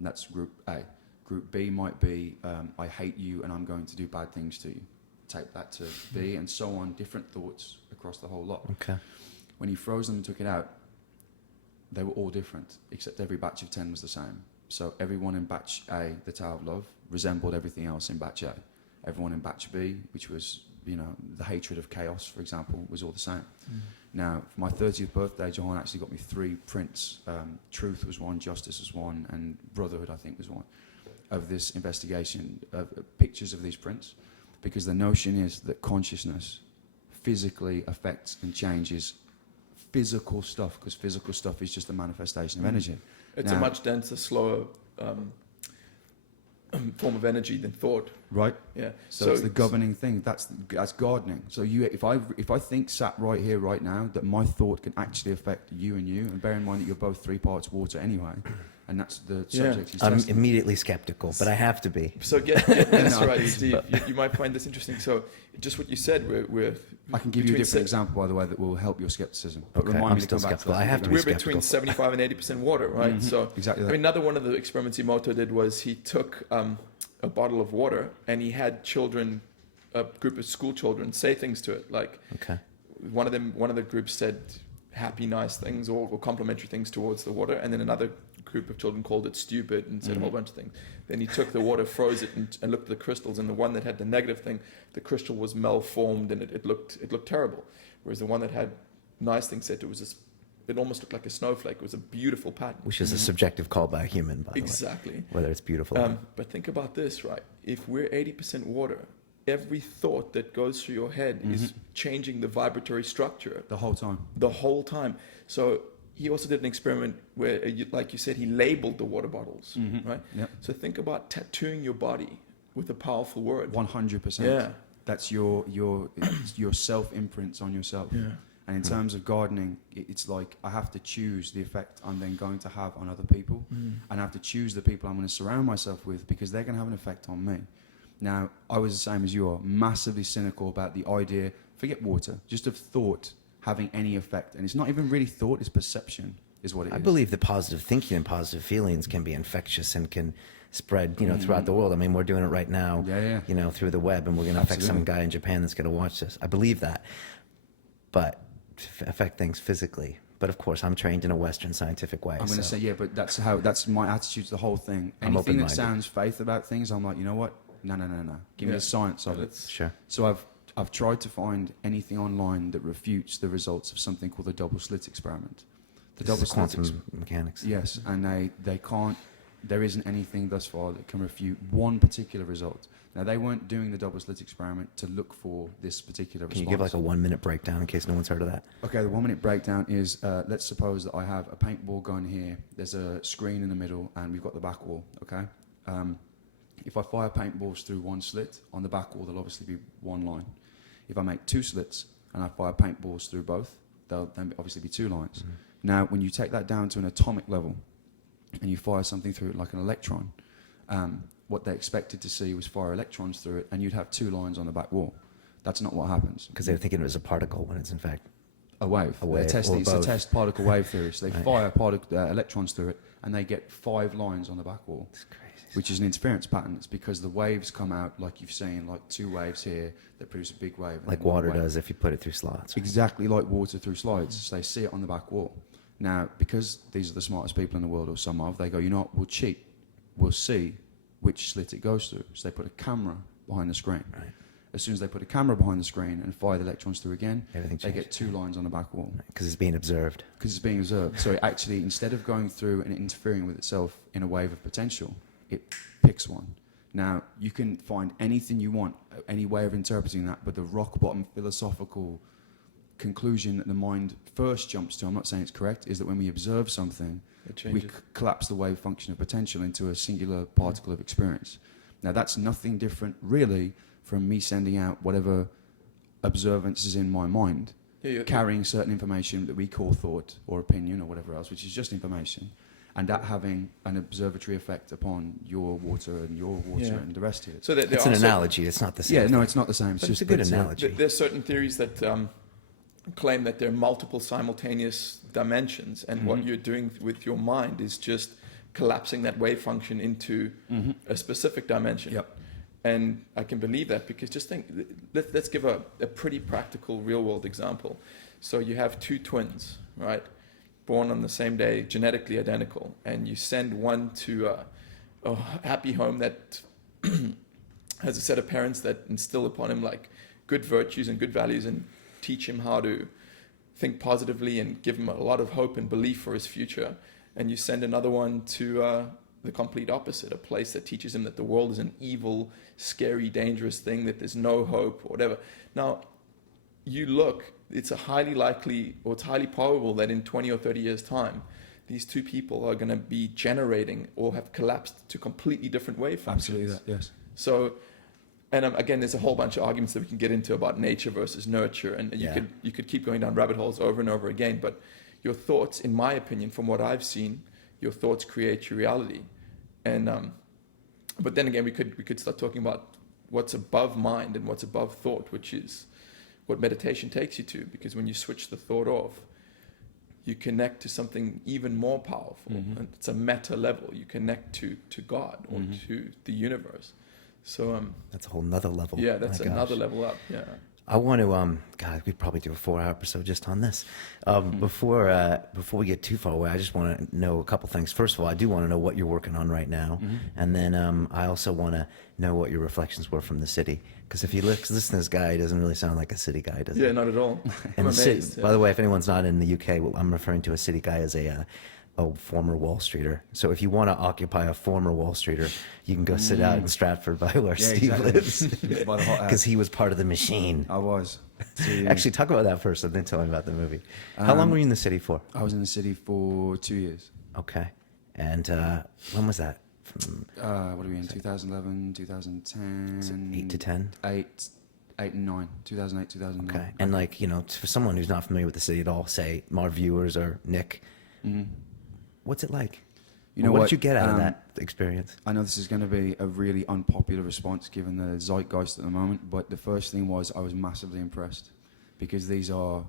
That's group A. Group B might be, I hate you and I'm going to do bad things to you. Take that to B, and so on, different thoughts across the whole lot. Okay. When he froze them and took it out, they were all different, except every batch of 10 was the same. So everyone in batch A, the Tower of Love, resembled everything else in batch A. Everyone in batch B, which was, you know, the hatred of chaos, for example, was all the same. Now, for my 30th birthday, Johan actually got me 3 prints. Truth was one, Justice was one, and Brotherhood, I think, was one, of this investigation, pictures of these prints. Because the notion is that consciousness physically affects and changes physical stuff, because physical stuff is just a manifestation of energy. It's a much denser, slower form of energy than thought. Right. Yeah. So it's the governing thing. That's gardening. So if I think sat right here right now that my thought can actually affect you and you, and bear in mind that you're both 3 parts water anyway, and that's the subject he's I'm testing. immediately skeptical, but I have to be. So get this right, Steve. You might find this interesting. So just what you said, we're I can give you a different example, by the way, that will help your skepticism. But Okay, remind I'm me to still come back to skeptical. that. I have to be we're skeptical. between 75 and 80% water, right? Mhm. So Exactly I that. mean, another one of the experiments Emoto did was he took a bottle of water and he had children, a group of school children, say things to it. Like Okay. one of the groups said happy, nice things or complimentary things towards the water, and then another group of children called it stupid and said a whole bunch of things. Then he took the water, froze it, and looked at the crystals, and the one that had the negative thing, the crystal was malformed and it looked terrible. Whereas the one that had nice things said, it almost looked like a snowflake. It was a beautiful pattern. Which is a subjective call by a human, by the way. Exactly. Whether it's beautiful or not. But think about this, right? If we're 80% water, every thought that goes through your head is changing the vibratory structure The whole time. the whole time. So he also did an experiment where, like you said, he labeled the water bottles, right? Yep. So think about tattooing your body with a powerful word. 100%. Yeah. That's your self imprints on yourself. Yeah. And in terms of gardening, it's like I have to choose the effect I'm then going to have on other people, and I have to choose the people I'm going to surround myself with, because they're going to have an effect on me. Now, I was the same as you are, massively cynical about the idea, forget water, just of thought having any effect. And it's not even really thought, it's perception is what it is. I believe that positive thinking and positive feelings can be infectious and can spread, throughout the world. I mean, we're doing it right now, through the web, and we're going to affect some guy in Japan that's going to watch this. I believe that. But affect things physically. But of course, I'm trained in a Western scientific way. I'm going to say, yeah, but that's my attitude to the whole thing. I'm Anything that open-minded. sounds faith about things, I'm like, you know what? No. Give me the science of it. Sure. So I've tried to find anything online that refutes the results of something called the double slit experiment. The This is quantum mechanics. Yes, and they can't. There isn't anything thus far that can refute one particular result. Now, they weren't doing the double slit experiment to look for this particular response. Can you give like a 1-minute breakdown in case no one's heard of that? Okay, the 1-minute breakdown is, let's suppose that I have a paintball gun here, there's a screen in the middle, and we've got the back wall, okay? If I fire paintballs through one slit, on the back wall there'll obviously be one line. If I make 2 slits and I fire paintballs through both, there'll then obviously be 2 lines. Now, when you take that down to an atomic level, and you fire something through it like an electron, what they expected to see was fire electrons through it, and you'd have 2 lines on the back wall. That's not what happens. Because they were thinking it was a particle when it's in fact A wave. A wave, It's or a both. test particle wave theory. So they Right. fire electrons through it, and they get 5 lines on the back wall, It's crazy. which is an interference pattern. It's because the waves come out, like you've seen, like 2 waves here that produce a big wave. and Like then one water wave. does if you put it through slots. Exactly like water through slides. So they see it on the back wall. Now, because these are the smartest people in the world, or some of, they go, you know what, we'll cheat. We'll see which slit it goes through. So they put a camera behind the screen. Right. As soon as they put a camera behind the screen and fire the electrons through again, Everything they changes. get 2 lines on the back wall. Because it's being observed. Because it's being observed. So it actually, instead of going through and interfering with itself in a wave of potential, it picks one. Now, you can find anything you want, any way of interpreting that, but the rock bottom philosophical conclusion that the mind first jumps to, I'm not saying it's correct, is that when we observe something, It we changes. collapse the wave function of potential into a singular particle of experience. Now, that's nothing different, really, from me sending out whatever observance is in my mind, carrying certain information that we call thought or opinion or whatever else, which is just information, and that having an observatory effect upon your water and your water Yeah. and the rest of it. So that It's an analogy. It's not the same. Yeah, no, it's not the same. But it's a good analogy. There's certain theories that claim that there are multiple simultaneous dimensions, and what you're doing with your mind is just collapsing that wave function into a specific dimension. Yep. And I can believe that because just think, let's give a pretty practical real world example. So you have two twins, right? Born on the same day, genetically identical, and you send one to a happy home that has a set of parents that instill upon him like good virtues and good values and teach him how to think positively and give him a lot of hope and belief for his future. And you send another one to the complete opposite, a place that teaches him that the world is an evil, scary, dangerous thing, that there's no hope or whatever. Now, you look, it's a highly likely, or it's highly probable that in 20 or 30 years' time, these two people are going to be generating or have collapsed to completely different wave functions. Absolutely, that, yes. So, and again, there's a whole bunch of arguments that we can get into about nature versus nurture, and you could keep going down rabbit holes over and over again. But your thoughts, in my opinion, from what I've seen, your thoughts create your reality. And but then again, we could start talking about what's above mind and what's above thought, which is what meditation takes you to. Because when you switch the thought off, you connect to something even more powerful. And it's a meta level. You connect to God or to the universe. So That's a whole nother level. yeah, that's My another gosh. level up. Yeah. I want to, God, we'd probably do a 4-hour episode just on this. Before we get too far away, I just want to know a couple things. First of all, I do want to know what you're working on right now. And then I also want to know what your reflections were from the city. Because if you listen to this guy, he doesn't really sound like a city guy, does he? Yeah, not at all. I'm And the city, amazed. Yeah. by the way, if anyone's not in the UK, well, I'm referring to a city guy as a former Wall Streeter. So if you want to occupy a former Wall Streeter, you can go sit out in Stratford by where Steve lives. By the hot Because he was part of the machine. I was. So, yeah. Actually, talk about that first and then tell me about the movie. How long were you in the city for? I was in the city for 2 years. Okay. And when was that? From What are we in? 2011, 2010. 8 to 10? 8 and 9. 2008, 2009. Okay. And like, you know, for someone who's not familiar with the city at all, say our viewers or Nick, what's it like? You know what what? did you get out of that experience? I know this is going to be a really unpopular response given the zeitgeist at the moment, but the first thing was I was massively impressed because I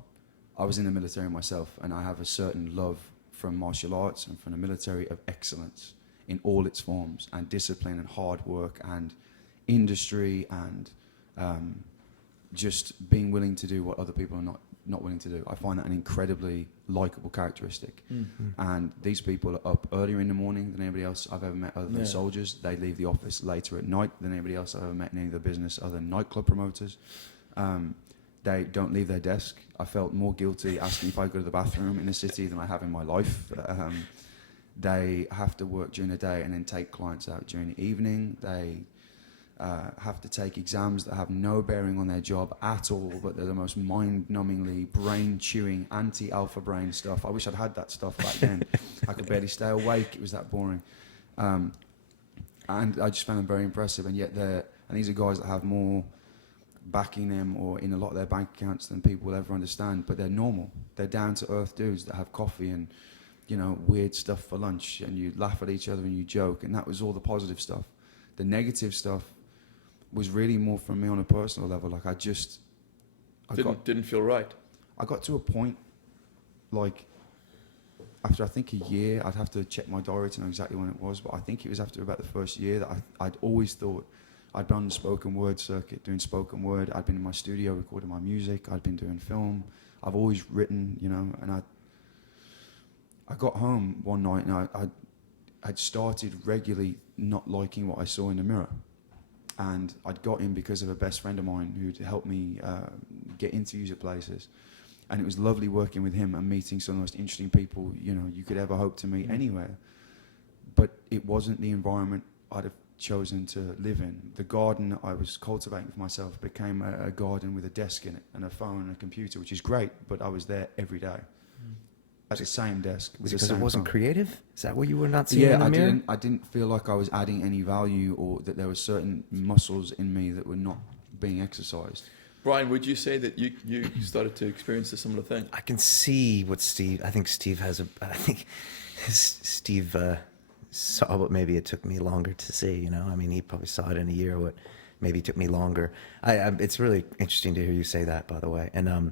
was in the military myself and I have a certain love from martial arts and from the military of excellence in all its forms and discipline and hard work and industry and just being willing to do what other people are not willing to do. I find that an incredibly likable characteristic. And these people are up earlier in the morning than anybody else I've ever met other than soldiers. They leave the office later at night than anybody else I've ever met in any of the business other than nightclub promoters. They don't leave their desk. I felt more guilty asking if I go to the bathroom in the city than I have in my life. They have to work during the day and then take clients out during the evening. They have to take exams that have no bearing on their job at all, but they're the most mind-numbingly, brain-chewing, anti-alpha brain stuff. I wish I'd had that stuff back then. I could barely stay awake. It was that boring. And I just found them very impressive. And yet these are guys that have more backing them or in a lot of their bank accounts than people will ever understand, but they're normal. They're down-to-earth dudes that have coffee and, you know, weird stuff for lunch, and you laugh at each other and you joke, and that was all the positive stuff. The negative stuff was really more from me on a personal level. Like didn't feel right. I got to a point, like after I think a year, I'd have to check my diary to know exactly when it was, but I think it was after about the first year that I'd always thought I'd been on the spoken word circuit doing spoken word. I'd been in my studio recording my music. I'd been doing film. I've always written, you know, and I got home one night and I'd started regularly not liking what I saw in the mirror. And I'd got in because of a best friend of mine who'd helped me get interviews at places. And it was lovely working with him and meeting some of the most interesting people, you know, you could ever hope to meet anywhere. But it wasn't the environment I'd have chosen to live in. The garden that I was cultivating for myself became a garden with a desk in it and a phone and a computer, which is great, but I was there every day. At the same desk. Was it because it wasn't creative? Is that what you were not seeing in the mirror? I didn't feel like I was adding any value or that there were certain muscles in me that were not being exercised. Brian, would you say that you started to experience a similar thing? I can see what Steve Steve saw what maybe it took me longer to see, you know? I mean, he probably saw it in a year, what maybe took me longer. It's really interesting to hear you say that, by the way. And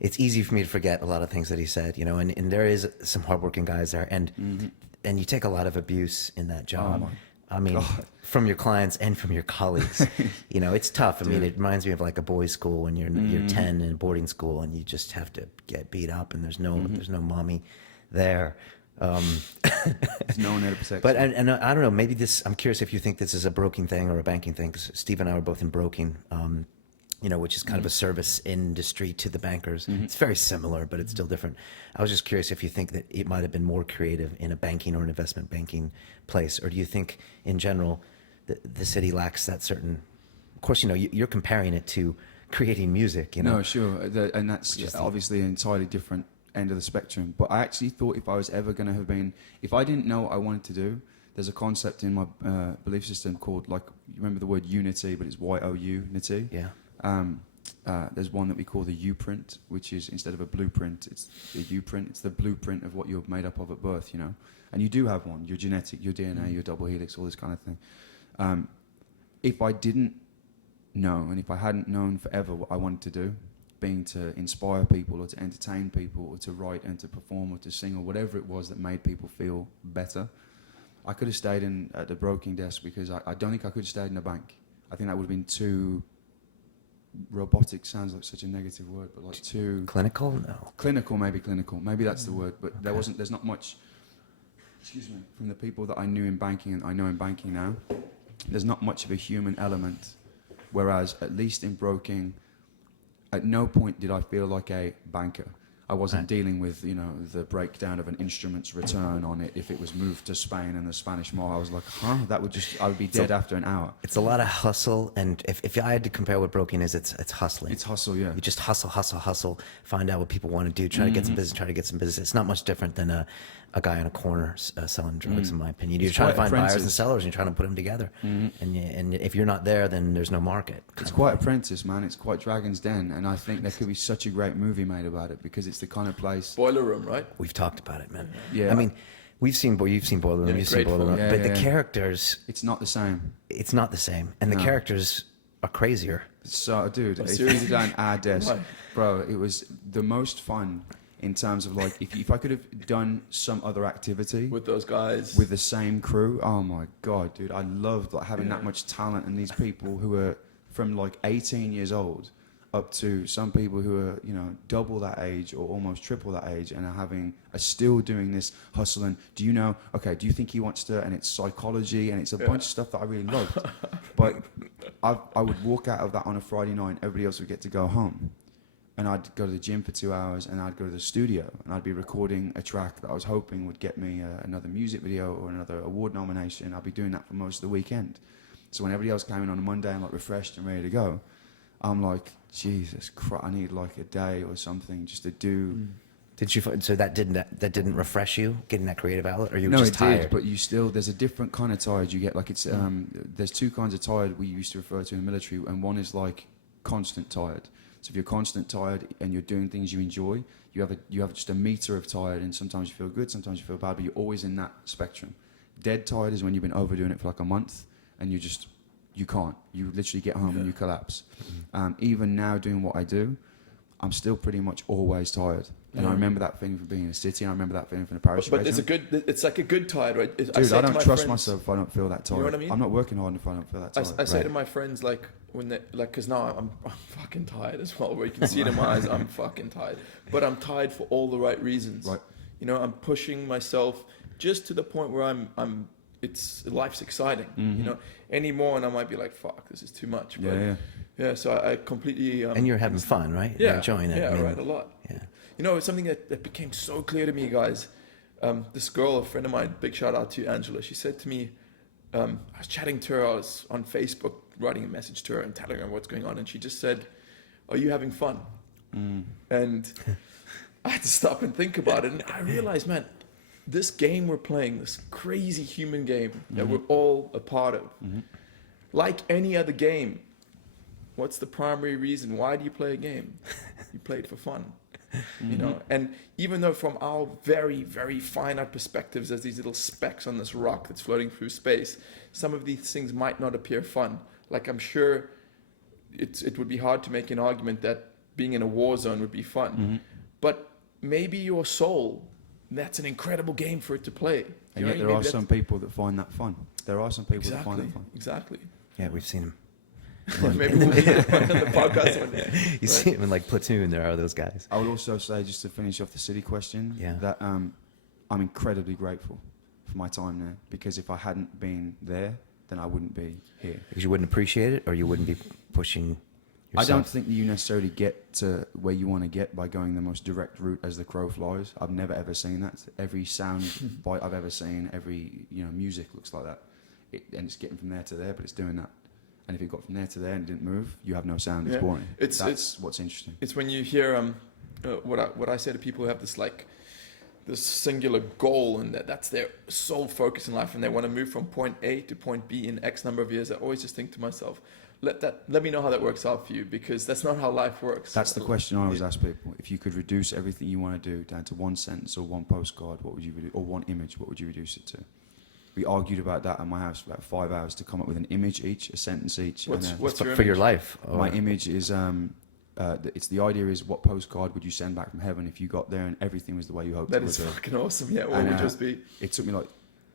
it's easy for me to forget a lot of things that he said, you know, and there is some hardworking guys there. And and you take a lot of abuse in that job. my I mean, from your clients and from your colleagues. You know, it's tough. I mean, it reminds me of like a boys' school when you're 10 in boarding school and you just have to get beat up and there's no mommy there. There's no one there to protect But you. and I don't know. Maybe this. I'm curious if you think this is a broking thing or a banking thing. Because Steve and I were both in broking, you know, which is kind of a service industry to the bankers. It's very similar, but it's still different. I was just curious if you think that it might have been more creative in a banking or an investment banking place, or do you think, in general, the city lacks that certain? Of course, you know, you're comparing it to creating music. You know, No, sure, and that's obviously an entirely different end of the spectrum. But I actually thought if I was ever going to have been, if I didn't know what I wanted to do, there's a concept in my belief system called, like, you remember the word unity, but it's Y-O-U-nity. Yeah. There's one that we call the U-print, which is, instead of a blueprint, it's the U-print. It's the blueprint of what you're made up of at birth, you know. And you do have one. Your genetic, your DNA, your double helix, all this kind of thing. If I didn't know, and if I hadn't known forever what I wanted to do, being to inspire people or to entertain people or to write and to perform or to sing or whatever it was that made people feel better, I could have stayed at the broking desk, because I don't think I could have stayed in a bank. I think that would have been too robotic. Sounds like such a negative word, but like too clinical. No. clinical. Maybe that's the word. But there's not much, excuse me, from the people that I knew in banking and I know in banking now, there's not much of a human element. Whereas at least in broking, at no point did I feel like a banker. I wasn't dealing with, you know, the breakdown of an instrument's return on it if it was moved to Spain and the Spanish Mar. I was like, I would be dead after an hour. It's a lot of hustle, and if I had to compare what broking is, it's hustling. It's hustle, yeah. You just hustle, find out what people want to do, try to get some business, It's not much different than a guy on a corner selling drugs, in my opinion. You're trying to find buyers and sellers, and you're trying to put them together. And if you're not there, then there's no market. It's quite Apprentice, man. It's quite Dragon's Den. And I think there could be such a great movie made about it, because it's the kind of place... Boiler Room, right? We've talked about it, man. Yeah. I mean, you've seen Boiler Room, Yeah, you've seen great Boiler Room, film. but the characters, It's not the same. it's not the same. And the No. characters are crazier. So, dude, if you seriously? done our desk, Why? bro, it was the most fun in terms of, like, if I could have done some other activity With those guys. with the same crew. Oh my god, dude, I loved, like, having that much talent, and these people who are from like 18 years old up to some people who are, you know, double that age or almost triple that age, and are still doing this hustle. And do you know, okay, do you think he wants to, and it's psychology, and it's a bunch of stuff that I really loved. But I would walk out of that on a Friday night, everybody else would get to go home, and I'd go to the gym for 2 hours, and I'd go to the studio, and I'd be recording a track that I was hoping would get me another music video or another award nomination. I'd be doing that for most of the weekend. So when everybody else came in on a Monday and like refreshed and ready to go, I'm like, Jesus Christ, I need like a day or something just to do. Did you? So that didn't refresh you, getting that creative outlet, or you were No, just it tired? did, but you still, there's a different kind of tired you get. Like it's, there's two kinds of tired we used to refer to in the military, and one is like constant tired. So if you're constant tired and you're doing things you enjoy, you have just a meter of tired, and sometimes you feel good, sometimes you feel bad, but you're always in that spectrum. Dead tired is when you've been overdoing it for like a month, and you can't. You literally get home and you collapse. Even now doing what I do, I'm still pretty much always tired. And I remember that feeling from being in the city, and I remember that feeling from the parachute But regiment. it's like a good tired, right? Dude, I don't trust myself if I don't feel that tired. You know what I mean? I'm not working hard if I don't feel that tired. I say to my friends, like, when they, like, because now I'm fucking tired as well, where you can see it in my eyes, I'm fucking tired. But I'm tired for all the right reasons. Right. You know, I'm pushing myself just to the point where life's exciting, you know, anymore, and I might be like, fuck, this is too much. But yeah, so I completely... and you're having fun, right? Yeah. You're enjoying it. Yeah, I mean, right, a lot. Yeah. You know, it's something that became so clear to me, guys. This girl, a friend of mine, big shout out to Angela, she said to me, I was chatting to her, I was on Facebook writing a message to her and telling her what's going on, and she just said, are you having fun? And I had to stop and think about it, and I realized, man, this game we're playing, this crazy human game that we're all a part of, like any other game, what's the primary reason? Why do you play a game? You play it for fun. You know, and even though from our very, very finite perspectives as these little specks on this rock that's floating through space, some of these things might not appear fun. Like, I'm sure it would be hard to make an argument that being in a war zone would be fun. But maybe your soul that's an incredible game for it to play. And yet there are some people that find that fun. There are some people that find that fun. Exactly. Yeah, we've seen him. Maybe we'll be on the podcast one day. You see him in like Platoon. There are those guys. I would also say, just to finish off the city question, that I'm incredibly grateful for my time there, because if I hadn't been there, then I wouldn't be here. Because you wouldn't appreciate it, or you wouldn't be pushing yourself? I don't think that you necessarily get to where you want to get by going the most direct route as the crow flies. I've never ever seen that. Every sound bite I've ever seen, every music looks like that, and it's getting from there to there, but it's doing that. And if it got from there to there and it didn't move, you have no sound. It's boring. That's what's interesting. It's when you hear what I say to people who have this singular goal, and that's their sole focus in life, and they want to move from point A to point B in X number of years. I always just think to myself, let me know how that works out for you, because that's not how life works. That's the question I always ask people. If you could reduce everything you want to do down to one sentence or one postcard, what would you reduce, or one image, what would you reduce it to? We argued about that at my house for about 5 hours to come up with an image each, a sentence each. What's your for your life? My image is it's the idea is, what postcard would you send back from heaven if you got there and everything was the way you hoped it would be? That is fucking awesome. Yeah, what would just be? It took me like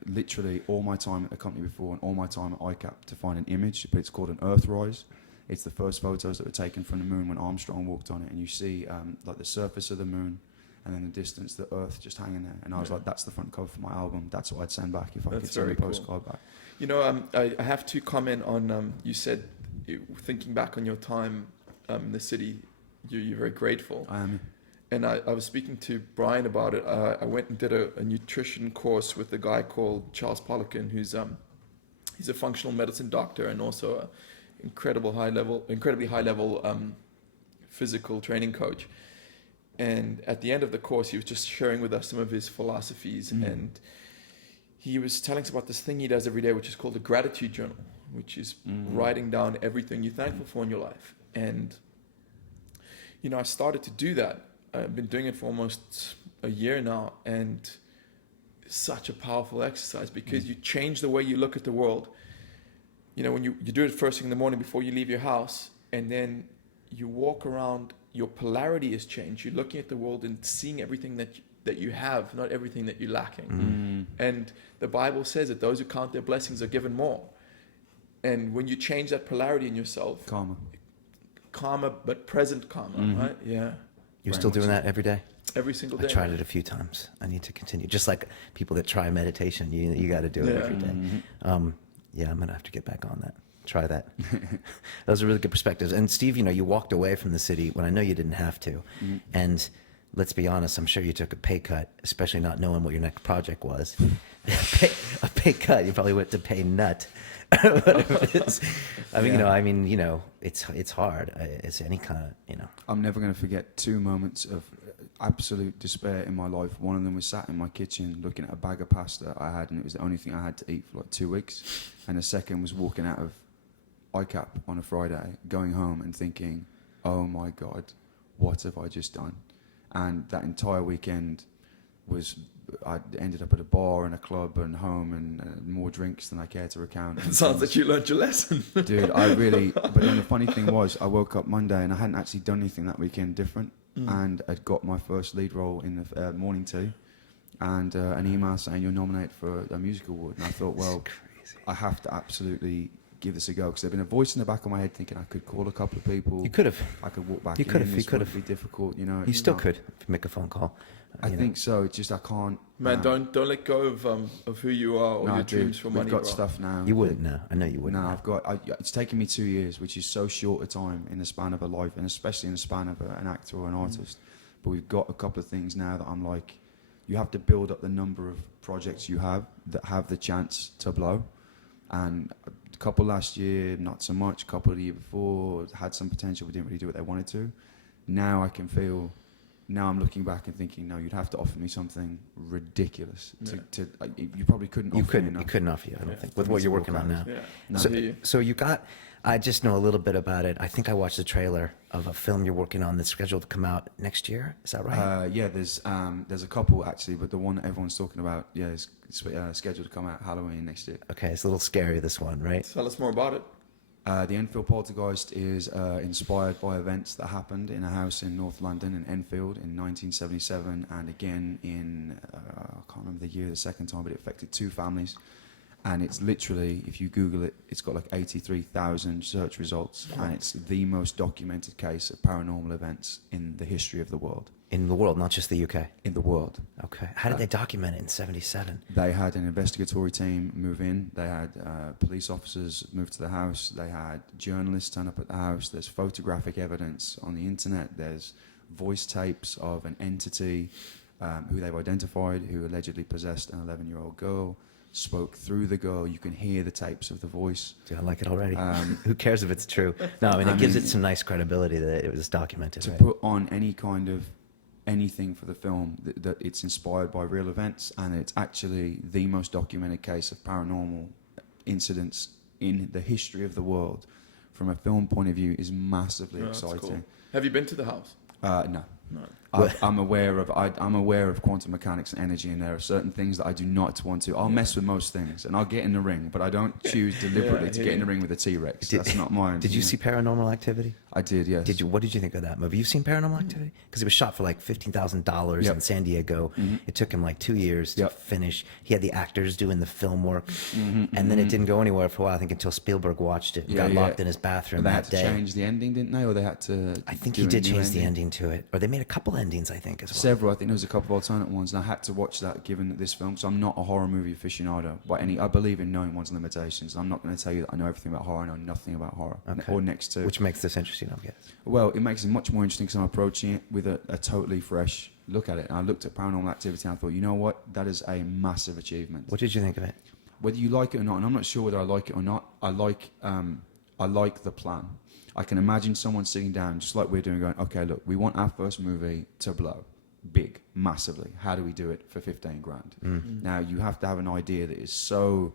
literally all my time at the company before and all my time at ICAP to find an image, but it's called an Earthrise. It's the first photos that were taken from the moon when Armstrong walked on it, and you see like the surface of the moon, and then the distance, the Earth just hanging there. And I was like, that's the front cover for my album. That's what I'd send back if I could send a postcard back. I have to comment on, you said, thinking back on your time in the city, you're very grateful. I am. And I was speaking to Brian about it. I went and did a nutrition course with a guy called Charles Poliquin, who's he's a functional medicine doctor and also a incredibly high level physical training coach. And at the end of the course, he was just sharing with us some of his philosophies. And he was telling us about this thing he does every day, which is called a gratitude journal, which is writing down everything you're thankful for in your life. And, I started to do that. I've been doing it for almost a year now. And it's such a powerful exercise, because you change the way you look at the world. When you do it first thing in the morning before you leave your house, and then you walk around, your polarity has changed. You're looking at the world and seeing everything that you have, not everything that you're lacking. And the Bible says that those who count their blessings are given more. And when you change that polarity in yourself, karma, but present karma, right? Yeah. You're still doing that every day? Every single day. I tried it a few times. I need to continue. Just like people that try meditation, you got to do it every day. Yeah, I'm gonna have to get back on that. Try that. Those are really good perspectives. And Steve, you walked away from the city when I know you didn't have to. And let's be honest, I'm sure you took a pay cut, especially not knowing what your next project was. a pay cut. You probably went to pay nut. It's hard. It's any kind of, I'm never going to forget 2 moments of absolute despair in my life. One of them was sat in my kitchen looking at a bag of pasta I had, and it was the only thing I had to eat for like 2 weeks. And the second was walking out of ICAP on a Friday, going home and thinking, oh my God, what have I just done? And that entire weekend I ended up at a bar and a club and home and more drinks than I care to recount. It sounds like you learned your lesson. Dude, but then the funny thing was, I woke up Monday and I hadn't actually done anything that weekend different. And I'd got my first lead role in the morning tea, and an email saying you're nominated for a music award. And I thought, well, I have to absolutely give this a go, because there'd been a voice in the back of my head thinking I could call a couple of people. You could have. I could walk back. You could have. You could have. Be difficult, You still could make a phone call. I think so. It's just I can't. Man, don't let go of who you are or your dreams for money. We've got stuff now. You wouldn't know. I know you wouldn't. No, it's taken me 2 years, which is so short a time in the span of a life, and especially in the span of an actor or an artist. But we've got a couple of things now that I'm like, you have to build up the number of projects you have that have the chance to blow. And a couple last year, not so much. A couple the year before had some potential, but didn't really do what they wanted to. Now I can feel. Now I'm looking back and thinking, no, you'd have to offer me something ridiculous. You probably couldn't. You couldn't offer you. I don't think with what you're working on now. Yeah. No. So you got. I just know a little bit about it. I think I watched the trailer of a film you're working on that's scheduled to come out next year. Is that right? Yeah, there's a couple actually, but the one that everyone's talking about, is scheduled to come out Halloween next year. Okay, it's a little scary, this one, right? Tell us more about it. The Enfield Poltergeist is inspired by events that happened in a house in North London in Enfield in 1977, and again in, I can't remember the year the second time, but it affected 2 families. And it's literally, if you Google it, it's got like 83,000 search results, and it's the most documented case of paranormal events in the history of the world. In the world, not just the UK. In the world. Okay. How did they document it in 77? They had an investigatory team move in. They had police officers move to the house. They had journalists turn up at the house. There's photographic evidence on the internet. There's voice tapes of an entity who they've identified, who allegedly possessed an 11-year-old girl, spoke through the girl. You can hear the tapes of the voice. Dude, I like it already. Who cares if it's true? No, I mean, it gives it some nice credibility that it was documented. To right? put on any kind of anything for the film, that it's inspired by real events, and it's actually the most documented case of paranormal incidents in the history of the world, from a film point of view, is massively exciting. Cool. Have you been to the house? No. No. I'm aware of quantum mechanics and energy, and there are certain things that I do not want to. I'll mess with most things, and I'll get in the ring, but I don't choose deliberately to get in the ring with a T-Rex. That's not mine. Did you see Paranormal Activity? I did, yes. What did you think of that movie? You've seen Paranormal Activity? Because it was shot for like $15,000 in San Diego. It took him like 2 years to finish. He had the actors doing the film work, and then it didn't go anywhere for a while. I think until Spielberg watched it and got locked in his bathroom they that had day. to change the ending, didn't they? Or they had to. I think he did change the ending to it, or they made a couple endings. I think as well. Several. I think there was a couple of alternate ones, and I had to watch that given this film. So I'm not a horror movie aficionado by any. I believe in knowing one's limitations. I'm not going to tell you that I know everything about horror. I know nothing about horror, or next to. Which makes this interesting, I guess. Well, it makes it much more interesting because I'm approaching it with a totally fresh look at it. And I looked at Paranormal Activity and I thought, you know what? That is a massive achievement. What did you think of it? Whether you like it or not, and I'm not sure whether I like it or not, I like the plan. I can imagine someone sitting down, just like we're doing, going, okay, look, we want our first movie to blow big, massively. How do we do it for 15 grand? Now, you have to have an idea that is so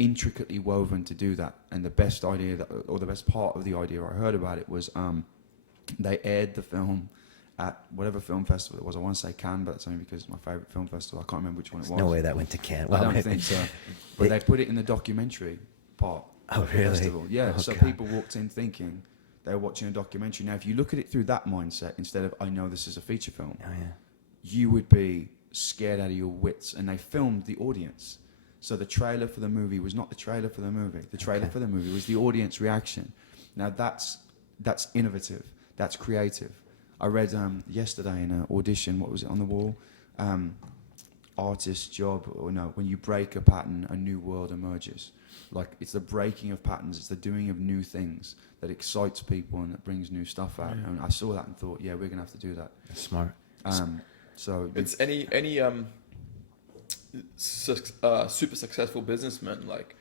intricately woven to do that. And the best idea, or the best part of the idea I heard about it was they aired the film at whatever film festival it was. I want to say Cannes, but that's only because it's my favourite film festival. I can't remember which one it was. No way that went to Cannes. I don't think so. But they put it in the documentary part of the festival. Yeah, Oh, so God. people walked in thinking they were watching a documentary. Now, if you look at it through that mindset, instead of, I know this is a feature film, you would be scared out of your wits. And they filmed the audience. So the trailer for the movie was not the trailer for the movie. The trailer for the movie was the audience reaction. Now, that's innovative. That's creative. I read yesterday in an audition, what was it on the wall? Artist's job, or no, when you break a pattern, a new world emerges. Like, it's the breaking of patterns, it's the doing of new things that excites people and that brings new stuff out. And I saw that and thought, yeah, we're going to have to do that. That's smart. So it's any super successful businessman, like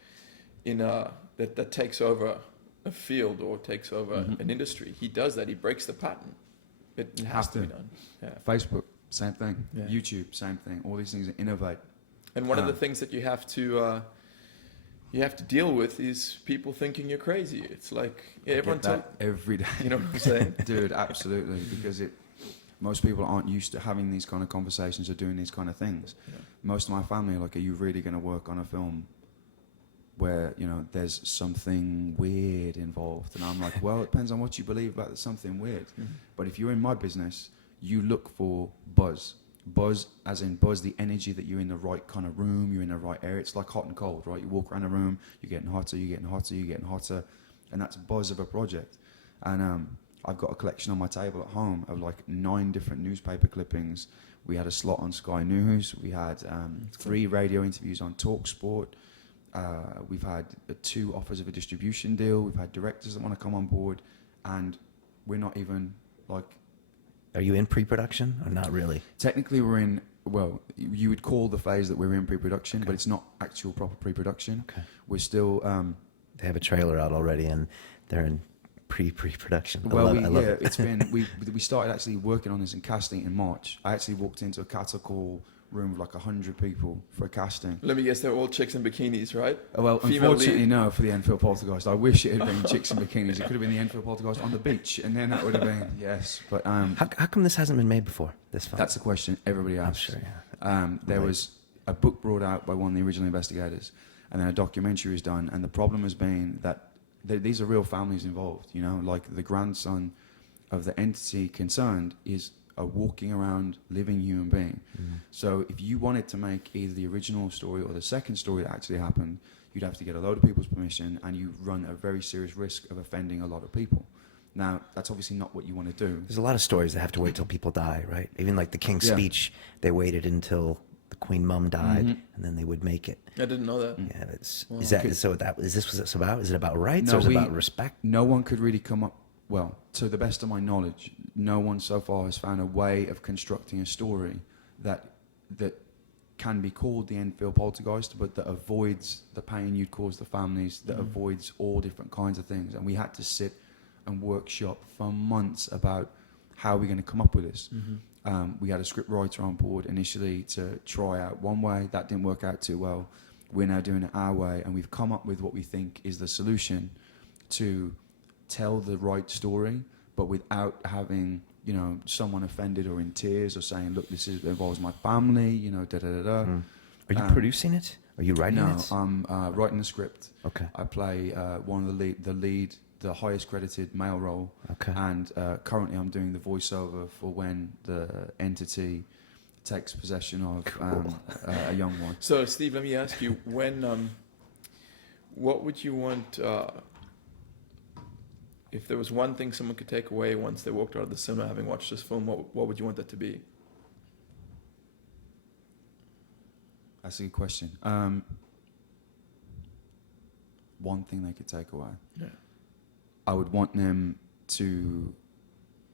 in that takes over a field or takes over an industry. He does that. He breaks the pattern. It has to be done. Yeah. Facebook, same thing. Yeah. YouTube, same thing. All these things that innovate. And one of the things that you have to deal with is people thinking you're crazy. It's like everyone every day. You know what I'm saying? Dude, absolutely. Because most people aren't used to having these kind of conversations or doing these kind of things. Yeah. Most of my family are like, are you really going to work on a film where, you know, there's something weird involved? And I'm like, well, it depends on what you believe about there's something weird. But if you're in my business, you look for buzz. Buzz, as in buzz, the energy that you're in the right kind of room, you're in the right area. It's like hot and cold, right? You walk around a room, you're getting hotter, you're getting hotter, you're getting hotter. And that's buzz of a project. And I've got a collection on my table at home of like 9 different newspaper clippings. We had a slot on Sky News. We had 3 radio interviews on TalkSport. We've had 2 offers of a distribution deal. We've had directors that want to come on board. And we're not even like... Are you in pre-production or not really? Technically, we're in, well, you would call the phase that we're in pre-production, but it's not actual proper pre-production. Okay. We're still... they have a trailer out already and they're in pre-production. Well, I love it. It's been, we started actually working on this and casting in March. I actually walked into a catacall room with like 100 people for a casting. Let me guess, they're all chicks in bikinis, right? Well, Female unfortunately, lead? no, for the Enfield Poltergeist. I wish it had been chicks in bikinis. It could have been the Enfield Poltergeist on the beach, and then that would have been, yes. But how come this hasn't been made before, this film? That's a question everybody asks. I'm sure, yeah. There was a book brought out by one of the original investigators, and then a documentary was done, and the problem has been that these are real families involved, you know, like the grandson of the entity concerned is a walking around living human being. So if you wanted to make either the original story or the second story that actually happened, you'd have to get a load of people's permission, and you run a very serious risk of offending a lot of people. Now, that's obviously not what you want to do. There's a lot of stories that have to wait till people die, right? Even like the King's Yeah. Speech, they waited until the Queen Mum died, and then they would make it. I didn't know that. Yeah, is that so? That is this what it's about? Is it about rights No, or is it about respect? No one could really come up, well, to the best of my knowledge, no one so far has found a way of constructing a story that can be called the Enfield Poltergeist, but that avoids the pain you'd cause the families, that avoids all different kinds of things. And we had to sit and workshop for months about how we're going to come up with this. We had a script writer on board initially to try out one way. That didn't work out too well. We're now doing it our way, and we've come up with what we think is the solution to tell the right story, but without having, you know, someone offended or in tears or saying, look, this involves my family, you know, da-da-da-da. Are you producing it? Are you writing No, it? I'm writing the script. Okay. I play one of the lead, the highest credited male role. Okay. And currently I'm doing the voiceover for when the entity takes possession of a young one. So, Steve, let me ask you, what would you want, if there was one thing someone could take away once they walked out of the cinema having watched this film, what would you want that to be? That's a good question. One thing they could take away. Yeah. I would want them to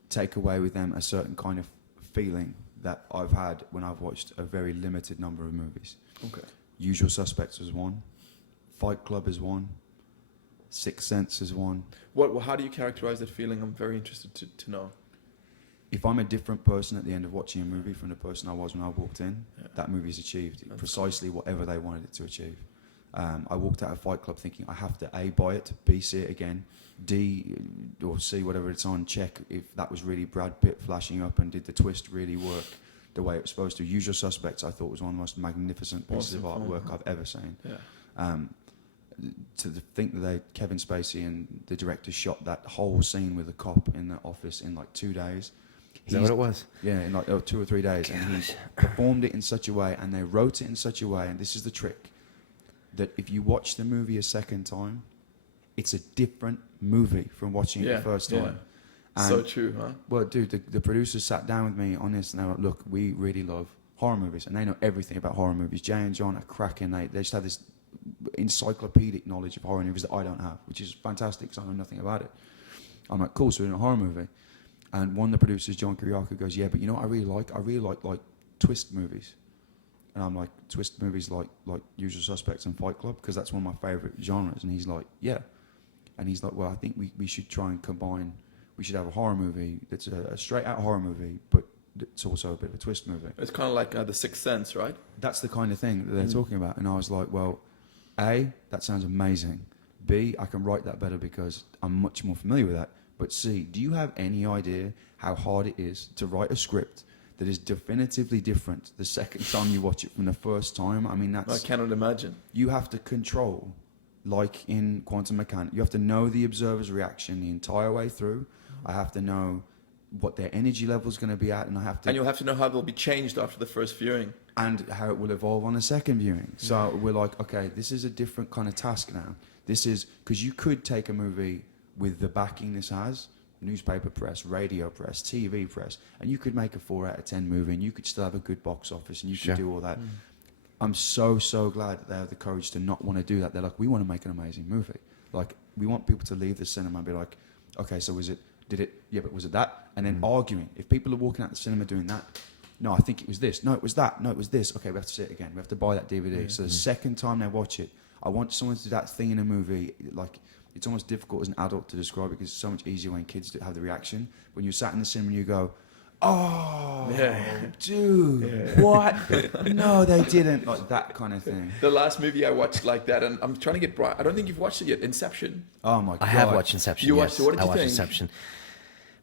take away with them a certain kind of feeling that I've had when I've watched a very limited number of movies. Okay. Usual Suspects is one. Fight Club is one. Sixth Sense is one. How do you characterize that feeling? I'm very interested to know. If I'm a different person at the end of watching a movie from the person I was when I walked in, that movie's achieved precisely whatever they wanted it to achieve. I walked out of Fight Club thinking I have to A, buy it, B, see it again, D, or C, whatever it's on, check if that was really Brad Pitt flashing up and did the twist really work the way it was supposed to. Usual Suspects I thought was one of the most magnificent pieces of artwork I've ever seen. Yeah. To think that Kevin Spacey and the director shot that whole scene with the cop in the office in like 2 days. Is that what it was? Yeah, in like 2 or 3 days. And he performed it in such a way, and they wrote it in such a way, and this is the trick, that if you watch the movie a second time, it's a different movie from watching it the first time. And so true, huh? Well, dude, the producers sat down with me on this, and they were like, look, we really love horror movies, and they know everything about horror movies. Jay and John are cracking. They just have this encyclopedic knowledge of horror movies that I don't have, which is fantastic because I know nothing about it. I'm like, cool, so we're in a horror movie. And one of the producers, John Kiriakou, goes, yeah, but you know what I really like? I really like twist movies. And I'm like, twist movies like Usual Suspects and Fight Club, because that's one of my favourite genres. And he's like, yeah. And he's like, well, I think we should try and combine, we should have a horror movie that's a straight-out horror movie, but it's also a bit of a twist movie. It's kind of like The Sixth Sense, right? That's the kind of thing that they're talking about. And I was like, well, A, that sounds amazing. B, I can write that better because I'm much more familiar with that. But C, do you have any idea how hard it is to write a script that is definitively different the second time you watch it from the first time? I mean, I cannot imagine. You have to control, like in quantum mechanics, you have to know the observer's reaction the entire way through. I have to know what their energy level is going to be at, and I have to... And you'll have to know how they'll be changed after the first viewing. And how it will evolve on a second viewing. So we're like, okay, this is a different kind of task now. This is... Because you could take a movie with the backing this has, newspaper press, radio press, TV press, and you could make a 4 out of 10 movie, and you could still have a good box office, and you could do all that. I'm so glad that they have the courage to not want to do that. They're like, we want to make an amazing movie. Like, we want people to leave the cinema and be like, okay, so was it that? And then arguing. If people are walking out the cinema doing that, no, I think it was this. No, it was that. No, it was this. Okay, we have to see it again. We have to buy that DVD. So the second time they watch it, I want someone to do that thing in a movie. Like, it's almost difficult as an adult to describe it because it's so much easier when kids have the reaction. When you're sat in the cinema and you go, oh, dude, what? No, they didn't. Like that kind of thing. The last movie I watched like that, and I'm trying to get bright. I don't think you've watched it yet. Inception. Oh my god! I have watched Inception. You yes. watched it. What did you I watched think? Inception.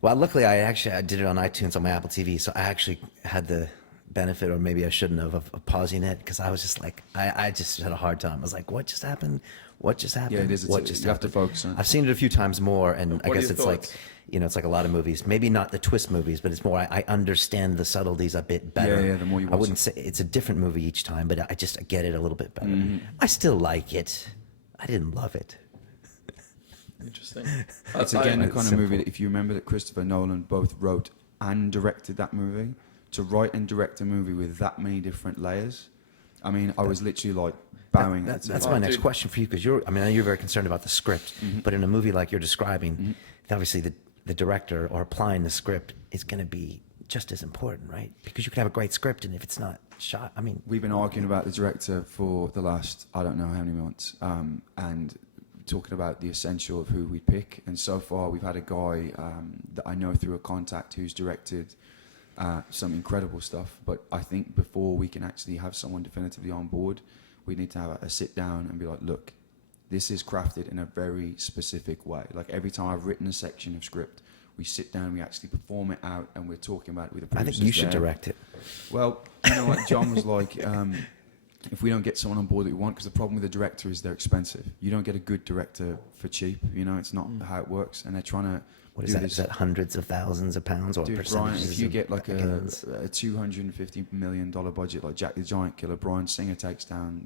Well, luckily I did it on iTunes on my Apple TV, so I actually had the benefit, or maybe I shouldn't have, of pausing it, because I was just like, I just had a hard time. I was like, what just happened? What just happened? Yeah, it is. What just You have to happened? focus on it. I've seen it a few times more, and I What are guess your it's like, thoughts? it's like a lot of movies. Maybe not the twist movies, but it's more, I understand the subtleties a bit better. Yeah, the more you I watch wouldn't it. say it's a different movie each time, but I get it a little bit better. Mm-hmm. I still like it. I didn't love it. Interesting. It's again the It's kind of simple. movie that if you remember that Christopher Nolan both wrote and directed that movie, to write and direct a movie with that many different layers, I mean, I was literally like bowing. That's Oh, my next dude. question for you, because I know you're very concerned about the script, but in a movie like you're describing, obviously the director or applying the script is going to be just as important, right? Because you could have a great script, and if it's not shot, I mean, We've been arguing about the director for the last, I don't know how many months, and talking about the essential of who we pick. And so far, we've had a guy that I know through a contact who's directed some incredible stuff. But I think before we can actually have someone definitively on board, we need to have a sit down and be like, look, this is crafted in a very specific way. Like every time I've written a section of script, we sit down, we actually perform it out, and we're talking about it with the I producers. think you should there. direct it. Well, you know what, John was like, if we don't get someone on board that we want, because the problem with the director is they're expensive. You don't get a good director for cheap. It's not how it works, and they're trying to. What is do that? this. Is that hundreds of thousands of pounds or Dude, percentages? Brian, if you of get like a millions? $250 million budget like Jack the Giant Killer, Bryan Singer takes down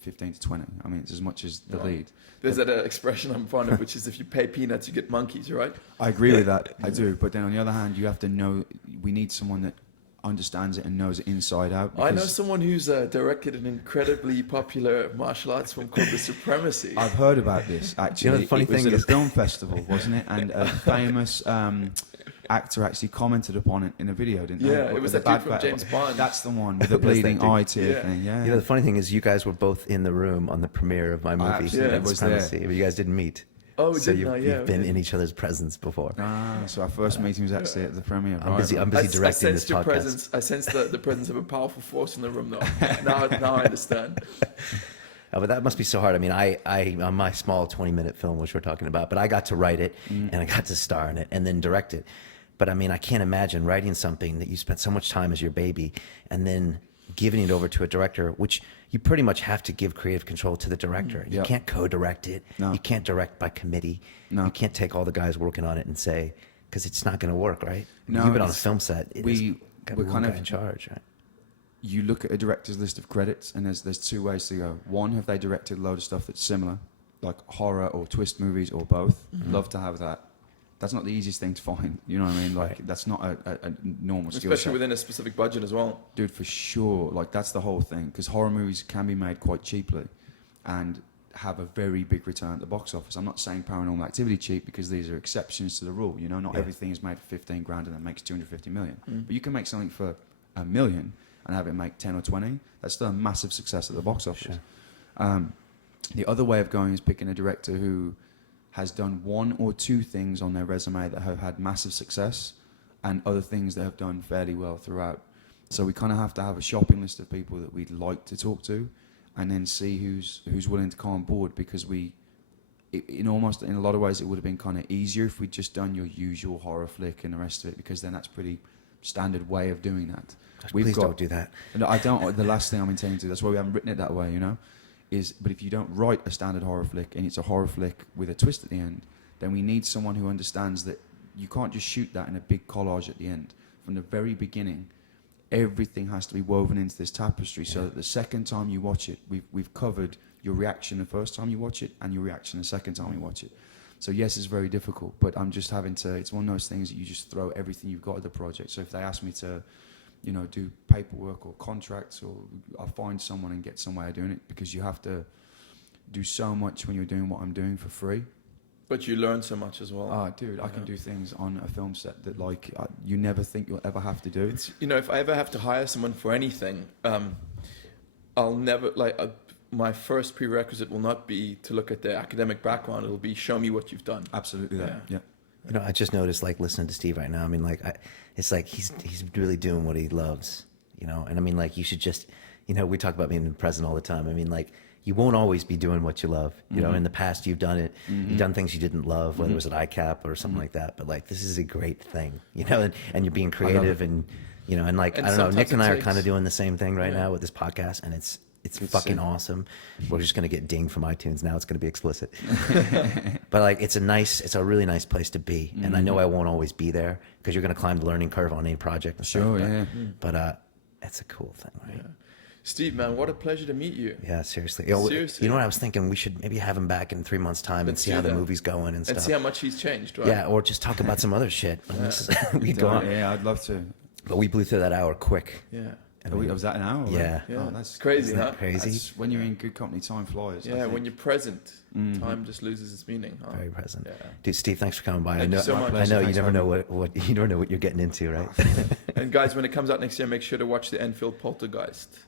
15 to 20. I mean, it's as much as the Right. lead. There's that expression I'm fond of, which is if you pay peanuts, you get monkeys, right? I agree with that. I do. But then on the other hand, you have to know. We need someone that understands it and knows it inside out. I know because someone who's directed an incredibly popular martial arts film called The Supremacy. I've heard about this actually. the funny it was thing at a is- film festival, wasn't it? And a famous actor actually commented upon it in a video, didn't they? Yeah, it was The that bad dude from guy- James Bond. That's the one with the It was that bleeding dude. eye tear Yeah. thing. Yeah. The funny thing is, you guys were both in the room on the premiere of my movie. absolutely The was Supremacy, there. but you guys didn't meet. Oh, we so didn't. you've been we in did. each other's presence before. So our first meeting was actually at the premiere. I'm busy right. directing this sensed your podcast. presence. I sensed the presence of a powerful force in the room, though. Now I understand. But that must be so hard. I mean, I on my small 20-minute film, which we're talking about, but I got to write it and I got to star in it and then direct it. But I mean, I can't imagine writing something that you spent so much time as your baby and then giving it over to a director, which you pretty much have to give creative control to the director. You Yep. can't co-direct it. No. You can't direct by committee. No. You can't take all the guys working on it and say, because it's not going to work, right? No, You've been on a it's- film set. we're one kind guy of- in charge, right? You look at a director's list of credits, and there's two ways to go. One, have they directed a load of stuff that's similar, like horror or twist movies or both? Love to have that. That's not the easiest thing to find. You know what I mean? Like Right. that's not a normal skill Especially set. within a specific budget as well. Dude, for sure. Like that's the whole thing. Because horror movies can be made quite cheaply, and have a very big return at the box office. I'm not saying Paranormal Activity cheap because these are exceptions to the rule. Not Yeah. everything is made for 15 grand and then makes 250 million. But you can make something for $1 million and have it make 10 or 20. That's still a massive success at the box office. Sure. The other way of going is picking a director who has done one or two things on their resume that have had massive success and other things that have done fairly well throughout. So we kind of have to have a shopping list of people that we'd like to talk to and then see who's willing to come on board, because in a lot of ways it would have been kind of easier if we'd just done your usual horror flick and the rest of it, because then that's pretty standard way of doing that. Please don't do that. No, I don't. The last thing I'm intending to. That's why we haven't written it that way. But if you don't write a standard horror flick and it's a horror flick with a twist at the end, then we need someone who understands that you can't just shoot that in a big collage at the end. From the very beginning, everything has to be woven into this tapestry, so that the second time you watch it, we've covered your reaction the first time you watch it and your reaction the second time you watch it. So yes, it's very difficult, but I'm just having to. It's one of those things that you just throw everything you've got at the project. So if they ask me to, do paperwork or contracts, or I'll find someone and get some way of doing it, because you have to do so much when you're doing what I'm doing for free. But you learn so much as well. Oh, dude, I can do things on a film set that you never think you'll ever have to do. It's, if I ever have to hire someone for anything, I'll never my first prerequisite will not be to look at their academic background. It'll be show me what you've done. Absolutely that. Yeah. I just noticed, listening to Steve right now. I mean, it's like he's really doing what he loves, And I mean, you should just, we talk about being present all the time. I mean, you won't always be doing what you love. In the past, you've done it. You've done things you didn't love, whether it was at ICAP or something like that. But this is a great thing, and you're being creative, and You know, and like, And I don't know, Nick sometimes and it I are takes- kind of doing the same thing right Yeah. now with this podcast, and it's Good fucking to see. awesome. We're just going to get dinged from iTunes. Now it's going to be explicit. But like, it's a really nice place to be. And I know I won't always be there because you're going to climb the learning curve on any project and Sure, stuff. yeah. But it's a cool thing, right? Yeah. Steve, man, what a pleasure to meet you. Yeah, seriously. Seriously. You know what I was thinking? We should maybe have him back in 3 months' time and Let's see do how the that. movie's going and And stuff. see how much he's changed, right? Yeah, or just talk about some other shit. We go on. Yeah, I'd love to. But we blew through that hour quick. Yeah. And Was that an hour? Yeah. Yeah. Oh, that's It's crazy, Isn't huh? that crazy? That's, when you're in good company, time flies. I Yeah, think. when you're present, time just loses its meaning, huh? Very present. Yeah. Dude, Steve, thanks for coming by. Thank I know, you so much. I know you Thanks never for know having what you never know what you're getting into, right? And guys, when it comes out next year, make sure to watch the Enfield Poltergeist.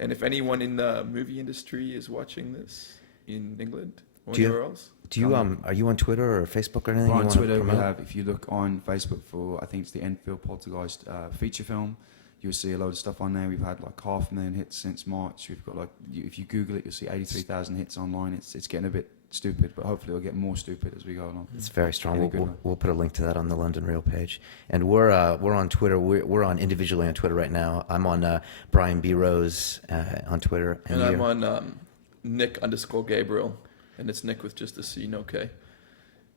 And if anyone in the movie industry is watching this in England or Do you- anywhere else, Do you are you on Twitter or Facebook or anything? We're you on wanna Twitter. We promote? have, if you look on Facebook for, I think it's the Enfield Poltergeist feature film, you'll see a load of stuff on there. We've had like 500,000 hits since March. We've got like, if you Google it, you'll see 83,000 hits online. It's getting a bit stupid, but hopefully it'll get more stupid as we go along. It's very strong. In a We'll, good we'll, way. we'll put a link to that on the London Real page. And we're on Twitter. We're on individually on Twitter right now. I'm on Brian B. Rose on Twitter. and I'm you're- on Nick_Gabriel, and it's Nick with just a C, no K.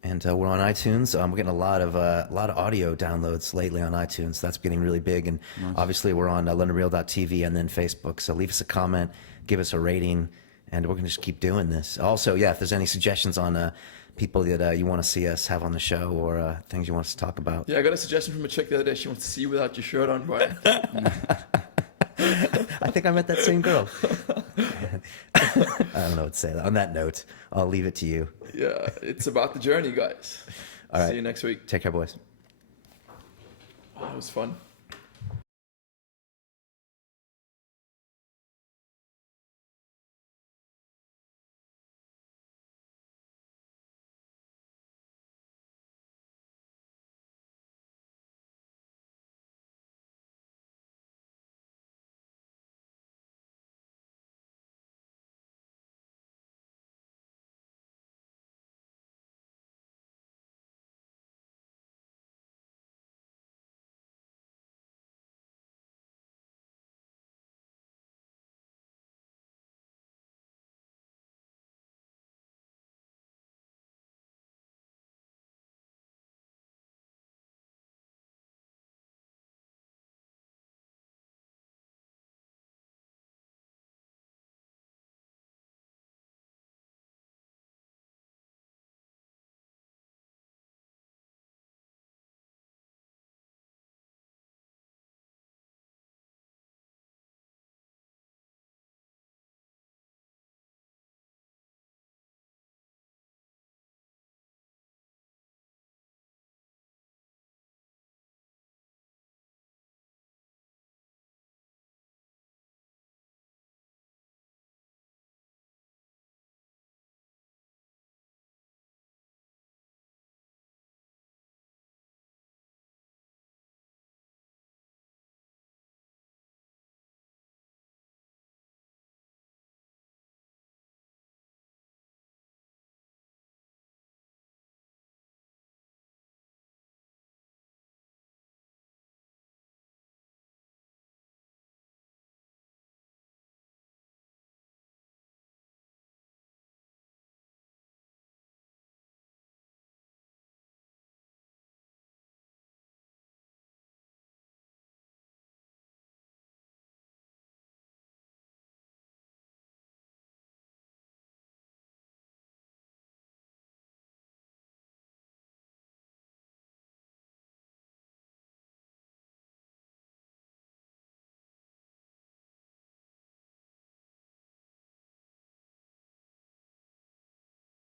And we're on iTunes. We're getting a lot of audio downloads lately on iTunes. That's getting really big. And obviously we're on LondonReal.tv and then Facebook. So leave us a comment, give us a rating, and we're going to just keep doing this. Also, yeah, if there's any suggestions on people that you want to see us have on the show or things you want us to talk about. Yeah, I got a suggestion from a chick the other day. She wants to see you without your shirt on, Brian. I think I met that same girl. I don't know what to say. On that note, I'll leave it to you. Yeah, it's about the journey, guys. All right. See you next week. Take care, boys. Oh, it was fun.